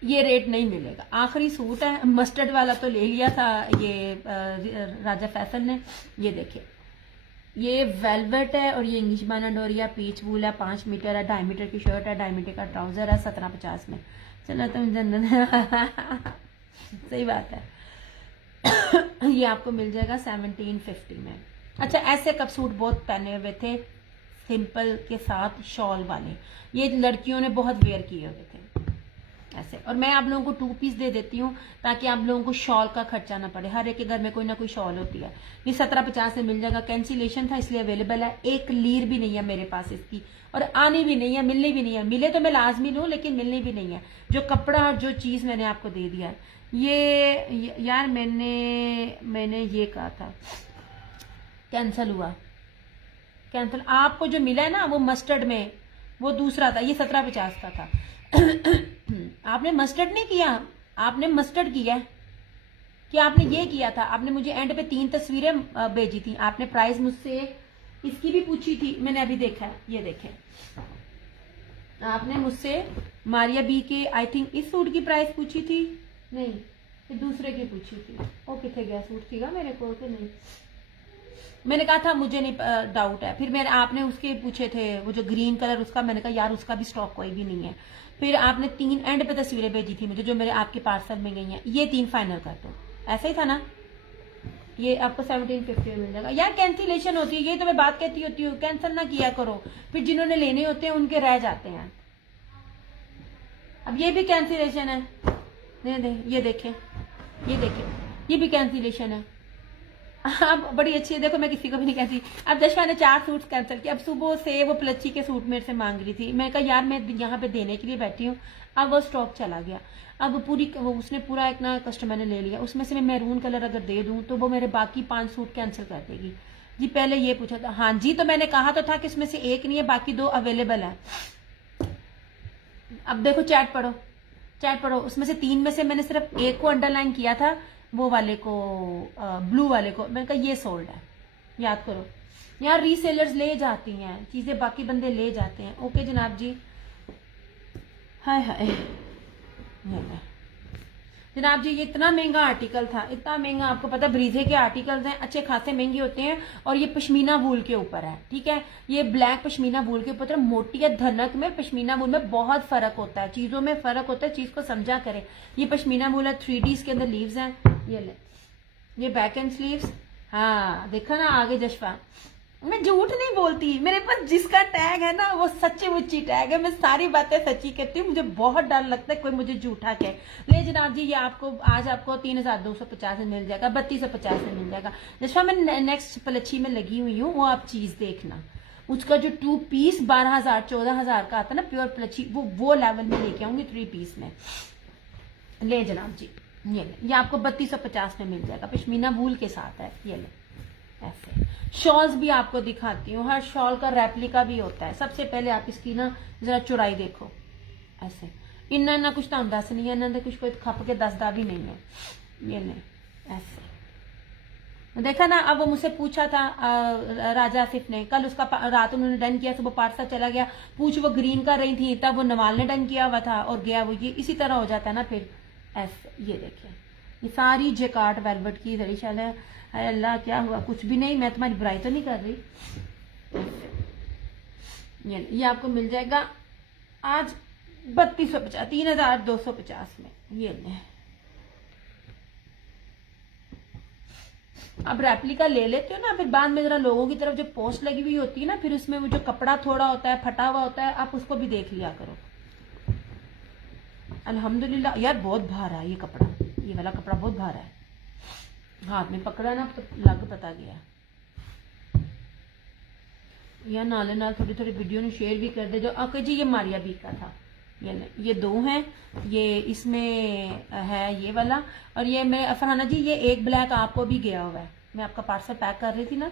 ये रेट नहीं मिलेगा। आखिरी सूट है, मस्टर्ड वाला तो ले लिया था ये राजा फैसल ने। ये देखिए, ये वेलवेट है और ये इंग्लिश बानाडोरिया पीच वूल है, 5 मीटर है, 2.5 मीटर की शर्ट है, 2.5 मीटर का ट्राउजर है, 1750 में। चलो तुम जन्नत। सही बात है। ये आपको मिल जाएगा 1750 में। अच्छा, ऐसे कप सूट बहुत पहने हुए थे सिंपल के साथ शॉल वाले, ये लड़कियों ने बहुत वेयर किए हुए थे ऐसे। और मैं आप लोगों को 2 पीस दे देती हूँ ताकि आप लोगों को शॉल का खर्चा ना पड़े, हर एक के घर में कोई ना कोई शॉल होती है। ये 1750 में मिल जाएगा, कैंसिलेशन था इसलिए अवेलेबल है, 1 लीर भी नहीं है मेरे पास इसकी, और आनी भी नहीं है, मिलनी भी नहीं है। मिले तो मैं लाजमी लूँ, लेकिन मिलनी भी नहीं है। जो कपड़ा और जो चीज़ मैंने आपको दे दिया, ये यार मैंने ये कहा था, कैंसिल हुआ, कैंसिल। आपको जो मिला है ना वो मस्टर्ड में, वो दूसरा था, ये 1750 का था। आपने मस्टर्ड नहीं किया, आपने मस्टर्ड किया है कि आपने ये किया था। आपने मुझे एंड पे 3 तस्वीरें भेजी थी, आपने प्राइस मुझसे इसकी भी पूछी थी, मैंने अभी देखा है, ये देखें। आपने मुझसे मारिया बी के आई थिंक इस सूट की प्राइस पूछी थी, नहीं ये दूसरे की पूछी थी। ओ कितने गया सूट थीगा मेरे को कि नहीं, मैंने कहा था मुझे नहीं डाउट है। फिर मैंने आपने उसके पूछे थे वो जो ग्रीन कलर, उसका मैंने कहा यार उसका भी स्टॉक कोई भी नहीं है। फिर आपने 3 एंड पे तस्वीरें भेजी थी मुझे जो मेरे आपके पार्सल में गई हैं, ये 3 फाइनल कर दो, ऐसा ही था ना। ये आपको 1750 में मिल जाएगा। यार कैंसिलेशन होती है, ये तो मैं बात कहती होती हूँ, कैंसिल ना किया करो, फिर जिन्होंने लेने होते हैं उनके रह जाते हैं। अब ये भी कैंसिलेशन है, ये देखें, ये भी कैंसिलेशन है। अब बड़ी अच्छी है, देखो मैं किसी को भी नहीं कहती। अब दशवा ने 4 सूट्स कैंसिल किए। अब सुबह से वो प्लच्ची के सूट मेरे से मांग रही थी, मैं कहा यार मैं यहाँ पे देने के लिए बैठी हूँ। अब वो स्टॉक चला गया, अब वो उसने पूरा एक ना कस्टमर ने ले लिया, उसमें से मैं मैरून कलर अगर दे दूँ तो वो मेरे बाकी 5 सूट कैंसिल कर देगी। जी पहले ये पूछा था, हाँ जी, तो मैंने कहा तो था कि इसमें से 1 नहीं है, बाकी 2 अवेलेबल है। अब देखो चैट पढ़ो, उसमें से 3 में से मैंने सिर्फ 1 को अंडरलाइन किया था, वो वाले को, ब्लू वाले को। मैंने कहा ये सोल्ड है, याद करो। यार रीसेलर्स ले जाती हैं चीजें, बाकी बंदे ले जाते हैं। ओके जनाब जी, हाय हाय जनाब जी, ये इतना महंगा आर्टिकल था, इतना महंगा। आपको पता ब्रीजे के आर्टिकल्स हैं, अच्छे खासे महंगे होते हैं, और ये पश्मीना वूल के ऊपर है, ठीक है। ये ब्लैक पश्मीना वूल के ऊपर, मोटी या धनक में पश्मीना वूल में बहुत फर्क होता है, चीजों में फर्क होता है, चीज को समझा करें। ये पश्मीना वूल है, 3D इसके अंदर लीव्स हैं, ये ले, ये बैक एंड स्लीव्स। हाँ देखा ना आगे जशवा, मैं झूठ नहीं बोलती, मेरे पास जिसका टैग है ना वो सच्ची मुच्ची टैग है, मैं सारी बातें सच्ची कहती हूँ। मुझे बहुत डर लगता है कोई मुझे झूठा कहे। ले जनाब जी, ये आपको आज आपको 3250 में मिल जाएगा, 3250 में मिल जाएगा। जैसा मैं नेक्स्ट पलच्छी में लगी हुई हूँ, वो आप चीज देखना, उसका जो 2 पीस 12,000 14,000 का आता है ना प्योर पलच्छी, वो लेवल में लेके आऊंगी 3 पीस में। ले जनाब जी, ये आपको 3250 में मिल जाएगा, पश्मीना वूल के साथ है। ये ले, ऐसे शॉल्स भी आपको दिखाती हूँ, हर शॉल का रेप्लिका भी होता है। सबसे पहले आप इसकी ना जरा चौड़ाई देखो, ऐसे इन्ना कुछ तो दस नहीं है, इन्होंने कुछ कोई खप के दसदा भी नहीं है। ये नहीं, ऐसे देखा ना। अब वो मुझसे पूछा था राजा आसिफ ने, कल उसका रात उन्होंने डन किया, सुबह पार्सल चला गया। पूछ वो ग्रीन कर रही थी, तब वो नवाल ने डन किया हुआ था और गया वो, ये इसी तरह हो जाता है ना फिर ऐसे। ये देखिए, ये सारी जेकार्ड वेलवेट की दरीशाल है। अल्लाह क्या हुआ, कुछ भी नहीं, मैं तुम्हारी बुराई तो नहीं कर रही। ये आपको मिल जाएगा आज 3250, 3250 में। ये ले, अब रेप्लिका ले लेते हो ना, फिर बाद में जरा लोगों की तरफ जो पोस्ट लगी हुई होती है ना, फिर उसमें वो जो कपड़ा थोड़ा होता है फटा हुआ होता है, आप उसको भी देख लिया करो। अल्हम्दुलिल्लाह यार बहुत भारा है ये कपड़ा, ये वाला कपड़ा बहुत भारा है, हाथ में पकड़ा ना तो लग पता गया। या नाले नाल थोड़ी थोड़ी वीडियो ने शेयर भी कर दे जो। ओके जी, ये मारिया बी का था, ये दो हैं, ये इसमें है ये वाला, और ये मैं फरहाना जी ये एक ब्लैक आपको भी गया हुआ है, मैं आपका पार्सल पैक कर रही थी ना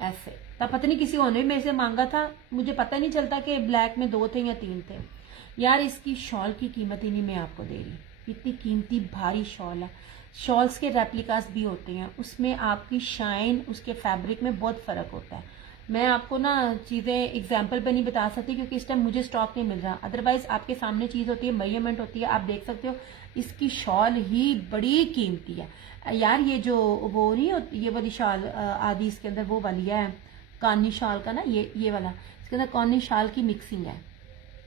ऐसे, तब पता नहीं किसी और ने भी मेरे से मांगा था, मुझे पता नहीं चलता कि ब्लैक में 2 थे या 3 थे। यार इसकी शॉल की कीमत ही नहीं मैं आपको दे रही, इतनी कीमती भारी शॉल है। शॉल्स के रेप्लिकास भी होते हैं, उसमें आपकी शाइन उसके फैब्रिक में बहुत फ़र्क होता है। मैं आपको ना चीज़ें एग्जाम्पल पे नहीं बता सकती क्योंकि इस टाइम मुझे स्टॉक नहीं मिल रहा, अदरवाइज आपके सामने चीज़ होती है, मेजरमेंट होती है, आप देख सकते हो। इसकी शॉल ही बड़ी कीमती है यार। ये जो वो नहीं होती ये वाली शॉल आदि इसके अंदर वो वाली है कानी शॉल का ना, ये वाला इसके अंदर कानी शॉल की मिक्सिंग है।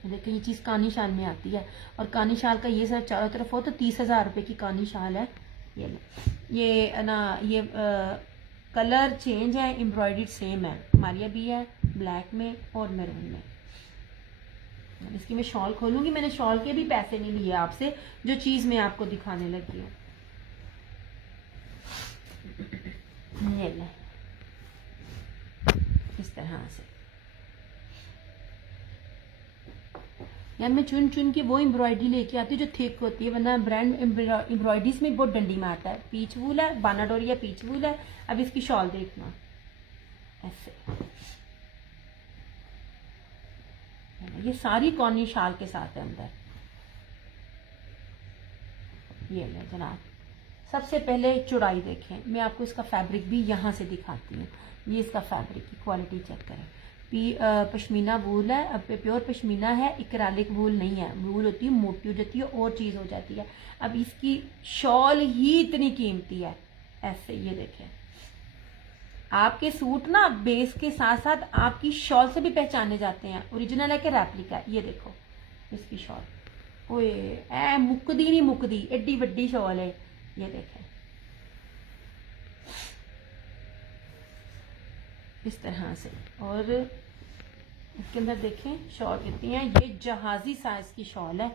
देखिए ये चीज़ कानी शाल में आती है, और कानी शाल का ये सब चारों तरफ हो तो 30,000 रुपये की कानी शाल है। ये ना ये कलर चेंज है, एम्ब्रॉयडरी सेम है, मारिया भी है ब्लैक में और मैरून में। इसकी मैं शॉल खोलूंगी, मैंने शॉल के भी पैसे नहीं लिए आपसे, जो चीज़ मैं आपको दिखाने लगी हूँ। ये ले इस तरह से यार, मैं चुन चुन के वो एम्ब्रॉयडरी लेके आती हूँ जो थिक होती है, वरना ब्रांड एम्ब्रॉयडरीज में बहुत डंडी मारता है। पीच वूल है, बानाडोरिया पीच वूल है। अब इसकी शॉल देखना ऐसे, ये सारी कॉर्नी शाल के साथ है अंदर। ये ले जनाब, सबसे पहले चौड़ाई देखें, मैं आपको इसका फैब्रिक भी यहाँ से दिखाती हूँ। ये इसका फैब्रिक की क्वालिटी चेक करें, पश्मीना वूल है, अब प्योर पश्मीना है, इक्रालिक वूल नहीं है। वूल होती है मोटी हो जाती है और चीज़ हो जाती है। अब इसकी शॉल ही इतनी कीमती है ऐसे, ये देखें। आपके सूट ना बेस के साथ साथ आपकी शॉल से भी पहचाने जाते हैं, ओरिजिनल है कि रेप्लिका है। ये देखो इसकी शॉल, ओए ए मुकदी नहीं मुकदी, एड्डी वड्डी शॉल है। ये देखें इस तरह से, और इसके अंदर देखें शॉल कितनी है। ये जहाजी साइज की शॉल है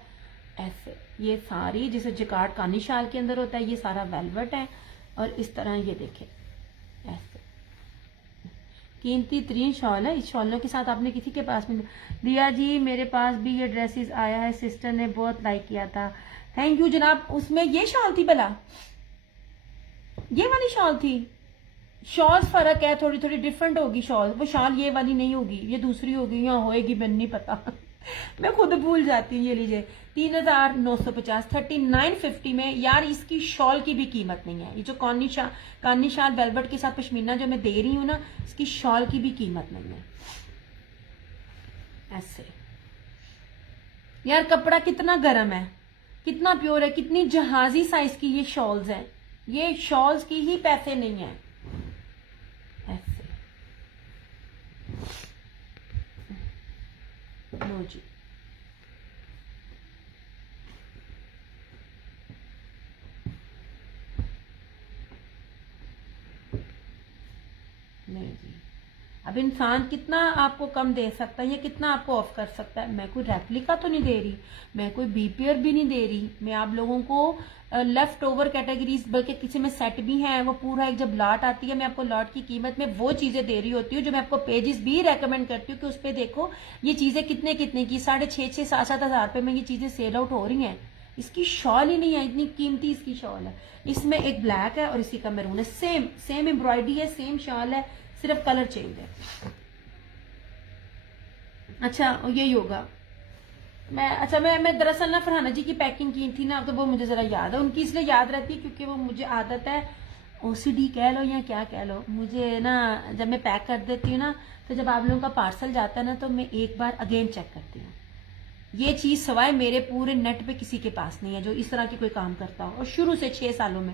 ऐसे, ये सारी जैसे जिकार्ड कानी शाल के अंदर होता है, ये सारा वेलवेट है। और इस तरह ये देखें ऐसे, कीमती तरीन शॉल है। इस शॉलों के साथ आपने किसी के पास में दिया जी, मेरे पास भी ये ड्रेसेस आया है, सिस्टर ने बहुत लाइक किया था, थैंक यू जनाब। उसमें ये शॉल थी भला, ये वाली शॉल थी। शॉल फर्क है, थोड़ी थोड़ी डिफरेंट होगी शॉल, वो शॉल ये वाली नहीं होगी, ये दूसरी होगी या होएगी, मैंने नहीं पता मैं खुद भूल जाती हूँ। ये लीजिए 3,950 3950 में। यार इसकी शॉल की भी कीमत नहीं है। ये जो कानी शाल वेलवेट के साथ पश्मीना जो मैं दे रही हूँ ना, इसकी शॉल की भी कीमत नहीं है ऐसे। यार कपड़ा कितना गर्म है, कितना प्योर है, कितनी जहाजी साइज की ये शॉल्स हैं। ये शॉल्स की ही पैसे नहीं है ऐसे। लो जी, नहीं जी, अब इंसान कितना आपको कम दे सकता है या कितना आपको ऑफ कर सकता है। मैं कोई रेप्लिका तो नहीं दे रही, मैं कोई बीपीआर भी नहीं दे रही, मैं आप लोगों को लेफ्ट ओवर कैटेगरीज, बल्कि किसी में सेट भी है, वो पूरा एक जब लॉट आती है, मैं आपको लॉट की कीमत में वो चीजें दे रही होती हूँ जो मैं आपको पेजेस भी रेकमेंड करती हूँ कि उस पर देखो ये चीजें कितने कितने की, 6,500 7,000 रुपए में ये चीजें सेल आउट हो रही हैं। इसकी शॉल ही नहीं है, इतनी कीमती इसकी शॉल है। इसमें एक ब्लैक है और इसी का मैरून है, सेम सेम एम्ब्रॉयडरी है, सेम शॉल है, सिर्फ कलर चेंज है। अच्छा यही होगा। मैं दरअसल ना फरहाना जी की पैकिंग की थी ना, तो वो मुझे जरा याद है, उनकी इसलिए याद रहती है क्योंकि वो मुझे आदत है, ओसीडी कह लो या क्या कह लो, मुझे ना जब मैं पैक कर देती हूँ ना, तो जब आप लोगों का पार्सल जाता है ना, तो मैं एक बार अगेन चेक करती हूँ। ये चीज सवाए मेरे पूरे नेट पे किसी के पास नहीं है जो इस तरह की कोई काम करता हो, और शुरू से 6 सालों में।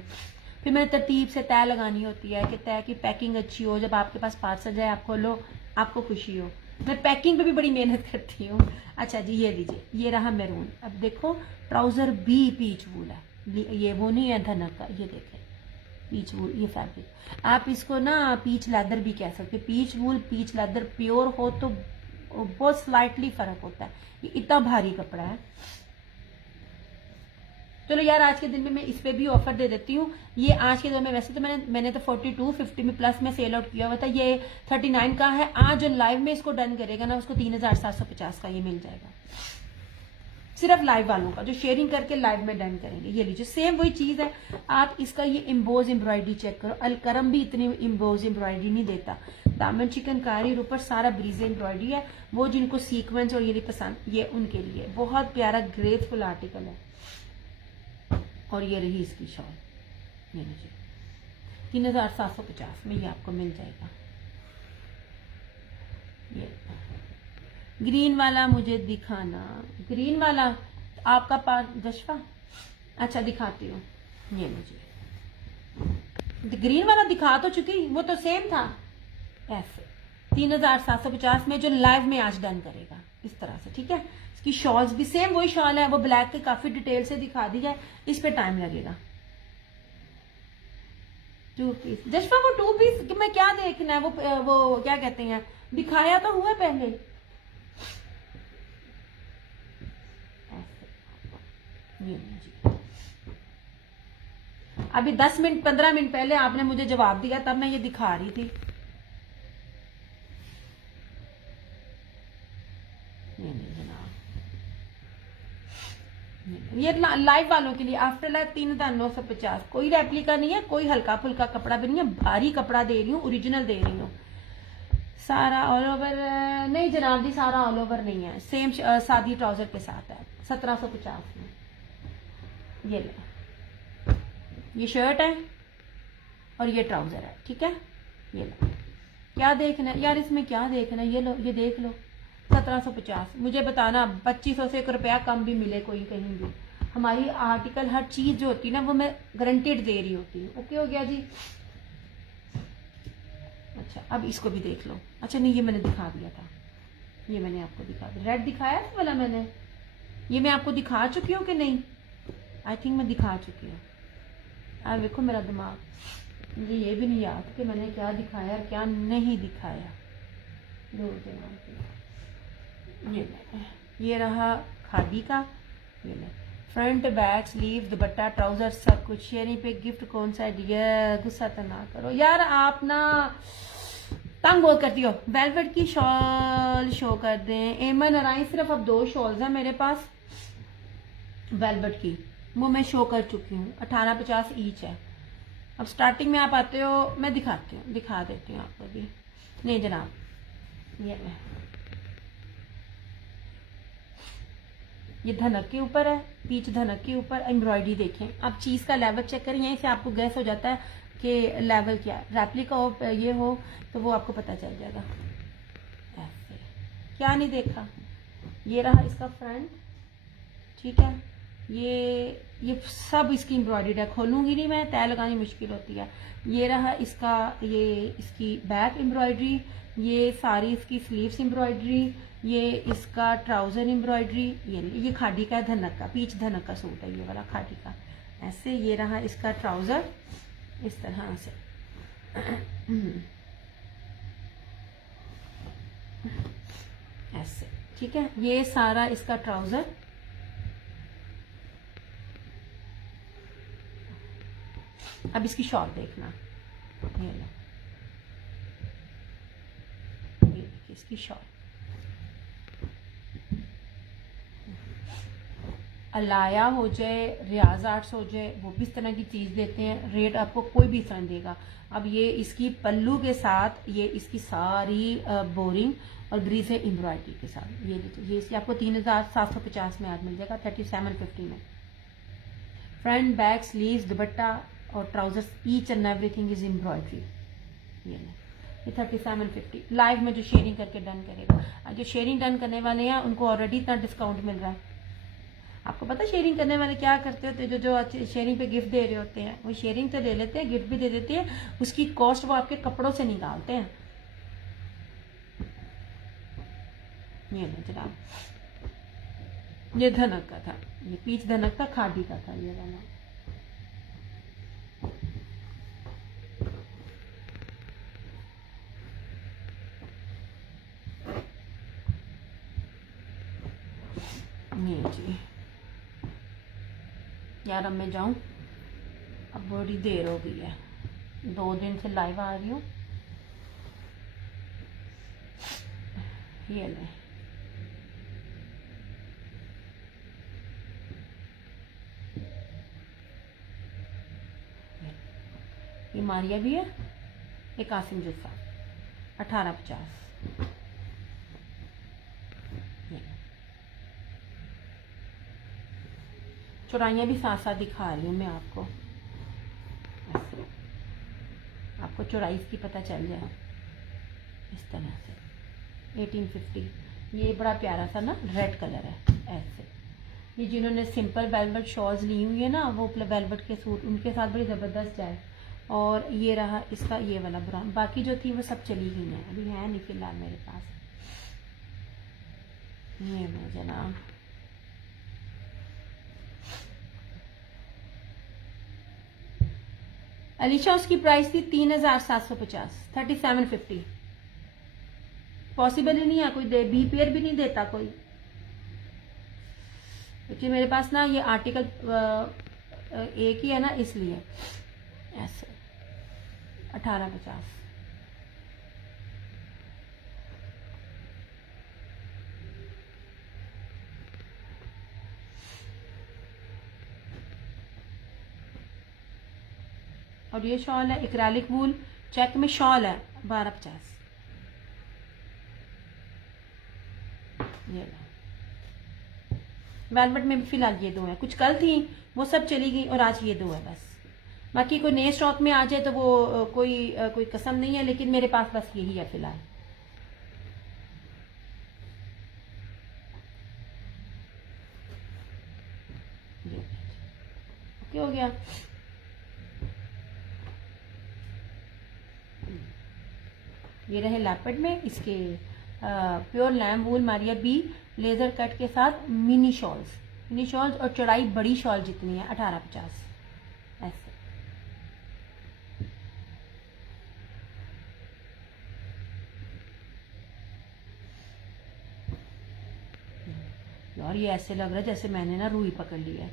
फिर मैंने तरतीब से तय लगानी होती है कि तय की पैकिंग अच्छी हो, जब आपके पास पार्सल जाए आप खोलो, आपको खुशी हो। मैं पैकिंग पे भी बड़ी मेहनत करती हूँ। अच्छा जी ये लीजिए, ये रहा मैरून। अब देखो ट्राउजर भी पीच वूल है, ये वो नहीं है धनक का, ये देखें पीच वूल ये फैब्रिक, आप इसको ना पीच लेदर भी कह सकते हो। पीच वूल पीच लेदर प्योर हो तो बहुत स्लाइटली फर्क होता है, ये इतना भारी कपड़ा है। चलो यार आज के दिन में मैं इस पे भी ऑफर दे देती हूँ। ये आज के दिन में वैसे तो मैंने तो 42 50 में प्लस में सेल आउट किया हुआ था, ये 39 का है। आज जो लाइव में इसको डन करेगा ना उसको 3750 का ये मिल जाएगा, सिर्फ लाइव वालों का जो शेयरिंग करके लाइव में डन करेंगे। ये लीजिए सेम वही चीज है। आप इसका ये इम्बोज एम्ब्रॉयडरी चेक करो, अलकरम भी इतनी इम्बोज एम्ब्रॉयडरी नहीं देता। दामन चिकनकारी और ऊपर सारा ब्रीज एम्ब्रॉयडरी है। वो जिनको सीक्वेंस और ये पसंद, ये उनके लिए बहुत प्यारा ग्रेसफुल आर्टिकल है। और ये रही इसकी शॉल, ये लीजिए 3750 में ये आपको मिल जाएगा। ये ग्रीन वाला मुझे दिखाना, ग्रीन वाला आपका पास जशफा, अच्छा दिखाती हूँ। ये मुझे ग्रीन वाला दिखा तो चुकी, वो तो सेम था। ऐसे 3750 में जो लाइव में आज डन करेगा इस तरह से, ठीक है। इसकी शॉल्स भी सेम वही शॉल है, वो ब्लैक के काफी डिटेल से दिखा दी है, इस पे टाइम लगेगा। 2 पीस जशफा, वो 2 पीस में क्या देखना है, वो क्या कहते हैं, दिखाया तो हुआ पहले। ये अभी 10 मिनट 15 मिनट पहले आपने मुझे जवाब दिया, तब मैं ये दिखा रही थी। ये नहीं जनाब, ये लाइव वालों के लिए आफ्टर लाइव 3950। कोई रेप्लिका नहीं है, कोई हल्का फुल्का कपड़ा भी नहीं है, भारी कपड़ा दे रही हूँ, ओरिजिनल दे रही हूँ। सारा ऑल ओवर नहीं जनाब जी, सारा ऑल ओवर नहीं है, सेम सादी ट्राउजर के साथ है 1750 में। ये ले, ये शर्ट है और ये ट्राउजर है, ठीक है। ये लो, क्या देखना है यार इसमें, क्या देखना है, ये लो, ये देख लो 1750। मुझे बताना 2500 से 1 रुपया कम भी मिले कोई कहीं भी। हमारी आर्टिकल हर चीज जो होती है ना वो मैं गारंटेड दे रही होती हूँ। ओके हो गया जी। अच्छा अब इसको भी देख लो। अच्छा नहीं, ये मैंने दिखा दिया था, ये मैंने आपको दिखा दिया, रेड दिखाया था वाला मैंने, ये मैं आपको दिखा चुकी हूँ कि नहीं, आई थिंक मैं दिखा चुकी हूँ। अब देखो मेरा दिमाग, मुझे ये भी नहीं याद कि मैंने क्या दिखाया और क्या नहीं दिखाया। ये रहा खादी का, ये फ्रंट बैक स्लीव दुपट्टा ट्राउजर सब कुछ। शेयरिंग पे गिफ्ट कौन सा है, गुस्सा तो ना करो यार, आप ना तंग बहुत करती हो। वेलवेट की शॉल शो कर दें, एमन और आई, सिर्फ अब 2 शॉल्स हैं मेरे पास वेलवेट की, वो मैं शो कर चुकी हूँ, 1850 ईच है। अब स्टार्टिंग में आप आते हो, मैं दिखाती हूँ, दिखा देती हूँ आपको भी। नहीं जनाब, ये धनक के ऊपर है, पीच धनक के ऊपर एम्ब्रॉयडरी देखें। आप चीज का लेवल चेक करें, यहीं से आपको गैस हो जाता है कि लेवल क्या है। रेप्लिका हो ये हो तो वो आपको पता चल जाएगा। ऐसे क्या नहीं देखा, ये रहा इसका फ्रंट, ठीक है। ये सब इसकी एम्ब्रॉयडरी है, खोलूंगी नहीं मैं, तय लगानी मुश्किल होती है। ये रहा इसका, ये इसकी बैक एम्ब्रॉयडरी, ये सारी इसकी स्लीव्स एम्ब्रॉयडरी, ये इसका ट्राउजर एम्ब्रॉयडरी। ये खादी का है, धनक का, पीच धनक का सूट है ये वाला खादी का। ऐसे ये रहा इसका ट्राउजर इस तरह से ऐसे, ठीक है। ये सारा इसका ट्राउजर, अब इसकी शॉल देखना, ये लो, ये देखिए इसकी शॉल। अलाया हो जाए, रियाज आर्ट्स हो जाए, वो भी इस तरह की चीज देते हैं, रेट आपको कोई भी सन देगा। अब ये इसकी पल्लू के साथ, ये इसकी सारी बोरिंग और ब्रीज है एम्ब्रॉयडरी के साथ। ये देखिए, ये इसकी आपको 3750 में आज मिल जाएगा, 3750 में। फ्रंट बैक स्लीव्स दुपट्टा और trousers, each and everything is embroidery. ये 3750 लाइव में जो शेयरिंग करके डन करेगा। जो शेयरिंग डन करने वाले हैं उनको ऑलरेडी इतना डिस्काउंट मिल रहा है। आपको पता शेयरिंग करने वाले क्या करते होते हैं, जो शेयरिंग पे गिफ्ट दे रहे होते हैं, वो शेयरिंग तो ले लेते हैं, गिफ्ट भी दे देते हैं, उसकी कॉस्ट वो आपके कपड़ों से निकालते हैं। ये नहीं जनाब, ये धनक का था, ये पीच धनक था, खादी का था ये वाला। जी यार, अब मैं जाऊं, अब बड़ी देर हो गई है, 2 दिन से लाइव आ रही हूँ। ये ले, ये मारिया भी है, ये कासिम जुफा 1850। चौड़ाइयाँ भी साथ साथ दिखा रही हूँ मैं आपको, ऐसे आपको चौड़ाई की पता चल जाए। इस तरह से 1850, ये बड़ा प्यारा सा ना रेड कलर है ऐसे। ये जिन्होंने सिंपल वेलवेट शॉल्स ली हुई है ना, वो वेलवेट के सूट उनके साथ बड़ी ज़बरदस्त जाए। और ये रहा इसका ये वाला ब्राउन, बाकी जो थी वो सब चली गई हैं, अभी है नहीं फिलहाल मेरे पास। ये मैं जनाब अलीशा, उसकी प्राइस थी 3750, 3750। पॉसिबल ही नहीं है कोई दे, बी पेयर भी नहीं देता कोई, क्योंकि मेरे पास ना ये आर्टिकल एक ही है ना, इसलिए ऐसे 1850। और ये शॉल है एक्रेलिक वूल चेक में शॉल है 1250। ये वेलवेट में भी फिलहाल ये 2 हैं, कुछ कल थी वो सब चली गई और आज ये 2 है बस। बाकी कोई नए स्टॉक में आ जाए तो वो कोई कसम नहीं है, लेकिन मेरे पास बस यही है फिलहाल। ओके हो गया। ये रहे लैपर्ड में, इसके प्योर लैम वूल मारिया बी लेजर कट के साथ मिनी शॉल्स और चौड़ाई बड़ी शॉल जितनी है 1850 ऐसे। यार ये ऐसे लग रहा है जैसे मैंने ना रूई पकड़ ली है,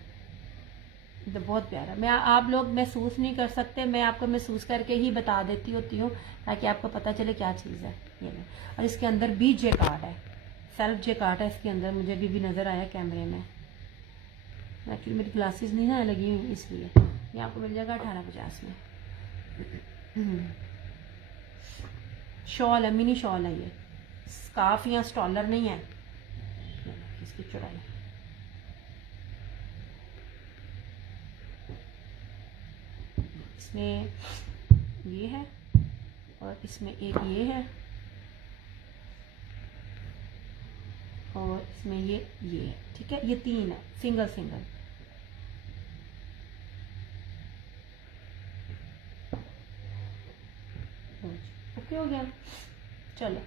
तो बहुत प्यारा। मैं आप लोग महसूस नहीं कर सकते, मैं आपको महसूस करके ही बता देती होती हूँ ताकि आपको पता चले क्या चीज़ है। ये नहीं, और इसके अंदर भी जेकार्ड है, सेल्फ जेकार्ड है इसके अंदर, मुझे भी नज़र आया कैमरे में। एक्चुअली मेरी ग्लासेस नहीं ना लगी हुई, इसलिए ये आपको मिल जाएगा 1850 में। शॉल है, मिनी शॉल है, ये स्कार्फ या स्टॉलर नहीं है। इसकी चौड़ाई इसमें ये है और इसमें एक ये है और इसमें ये है, ठीक है। ये 3 है, सिंगल ओके हो गया। चलो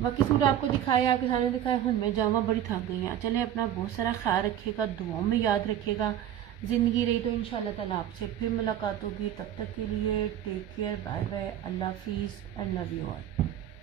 बाकी सूट आपको दिखाया, आपके सामने दिखाया। हम मैं जामा बड़ी थक गई हैं। चले अपना बहुत सारा ख्याल रखिएगा, दुआओं में याद रखिएगा। ज़िंदगी रही तो इंशाल्लाह ताला आपसे फिर मुलाकात होगी। तब तक के लिए टेक केयर, बाय बाय, अल्लाह हाफिज़ एंड लव यू ऑल।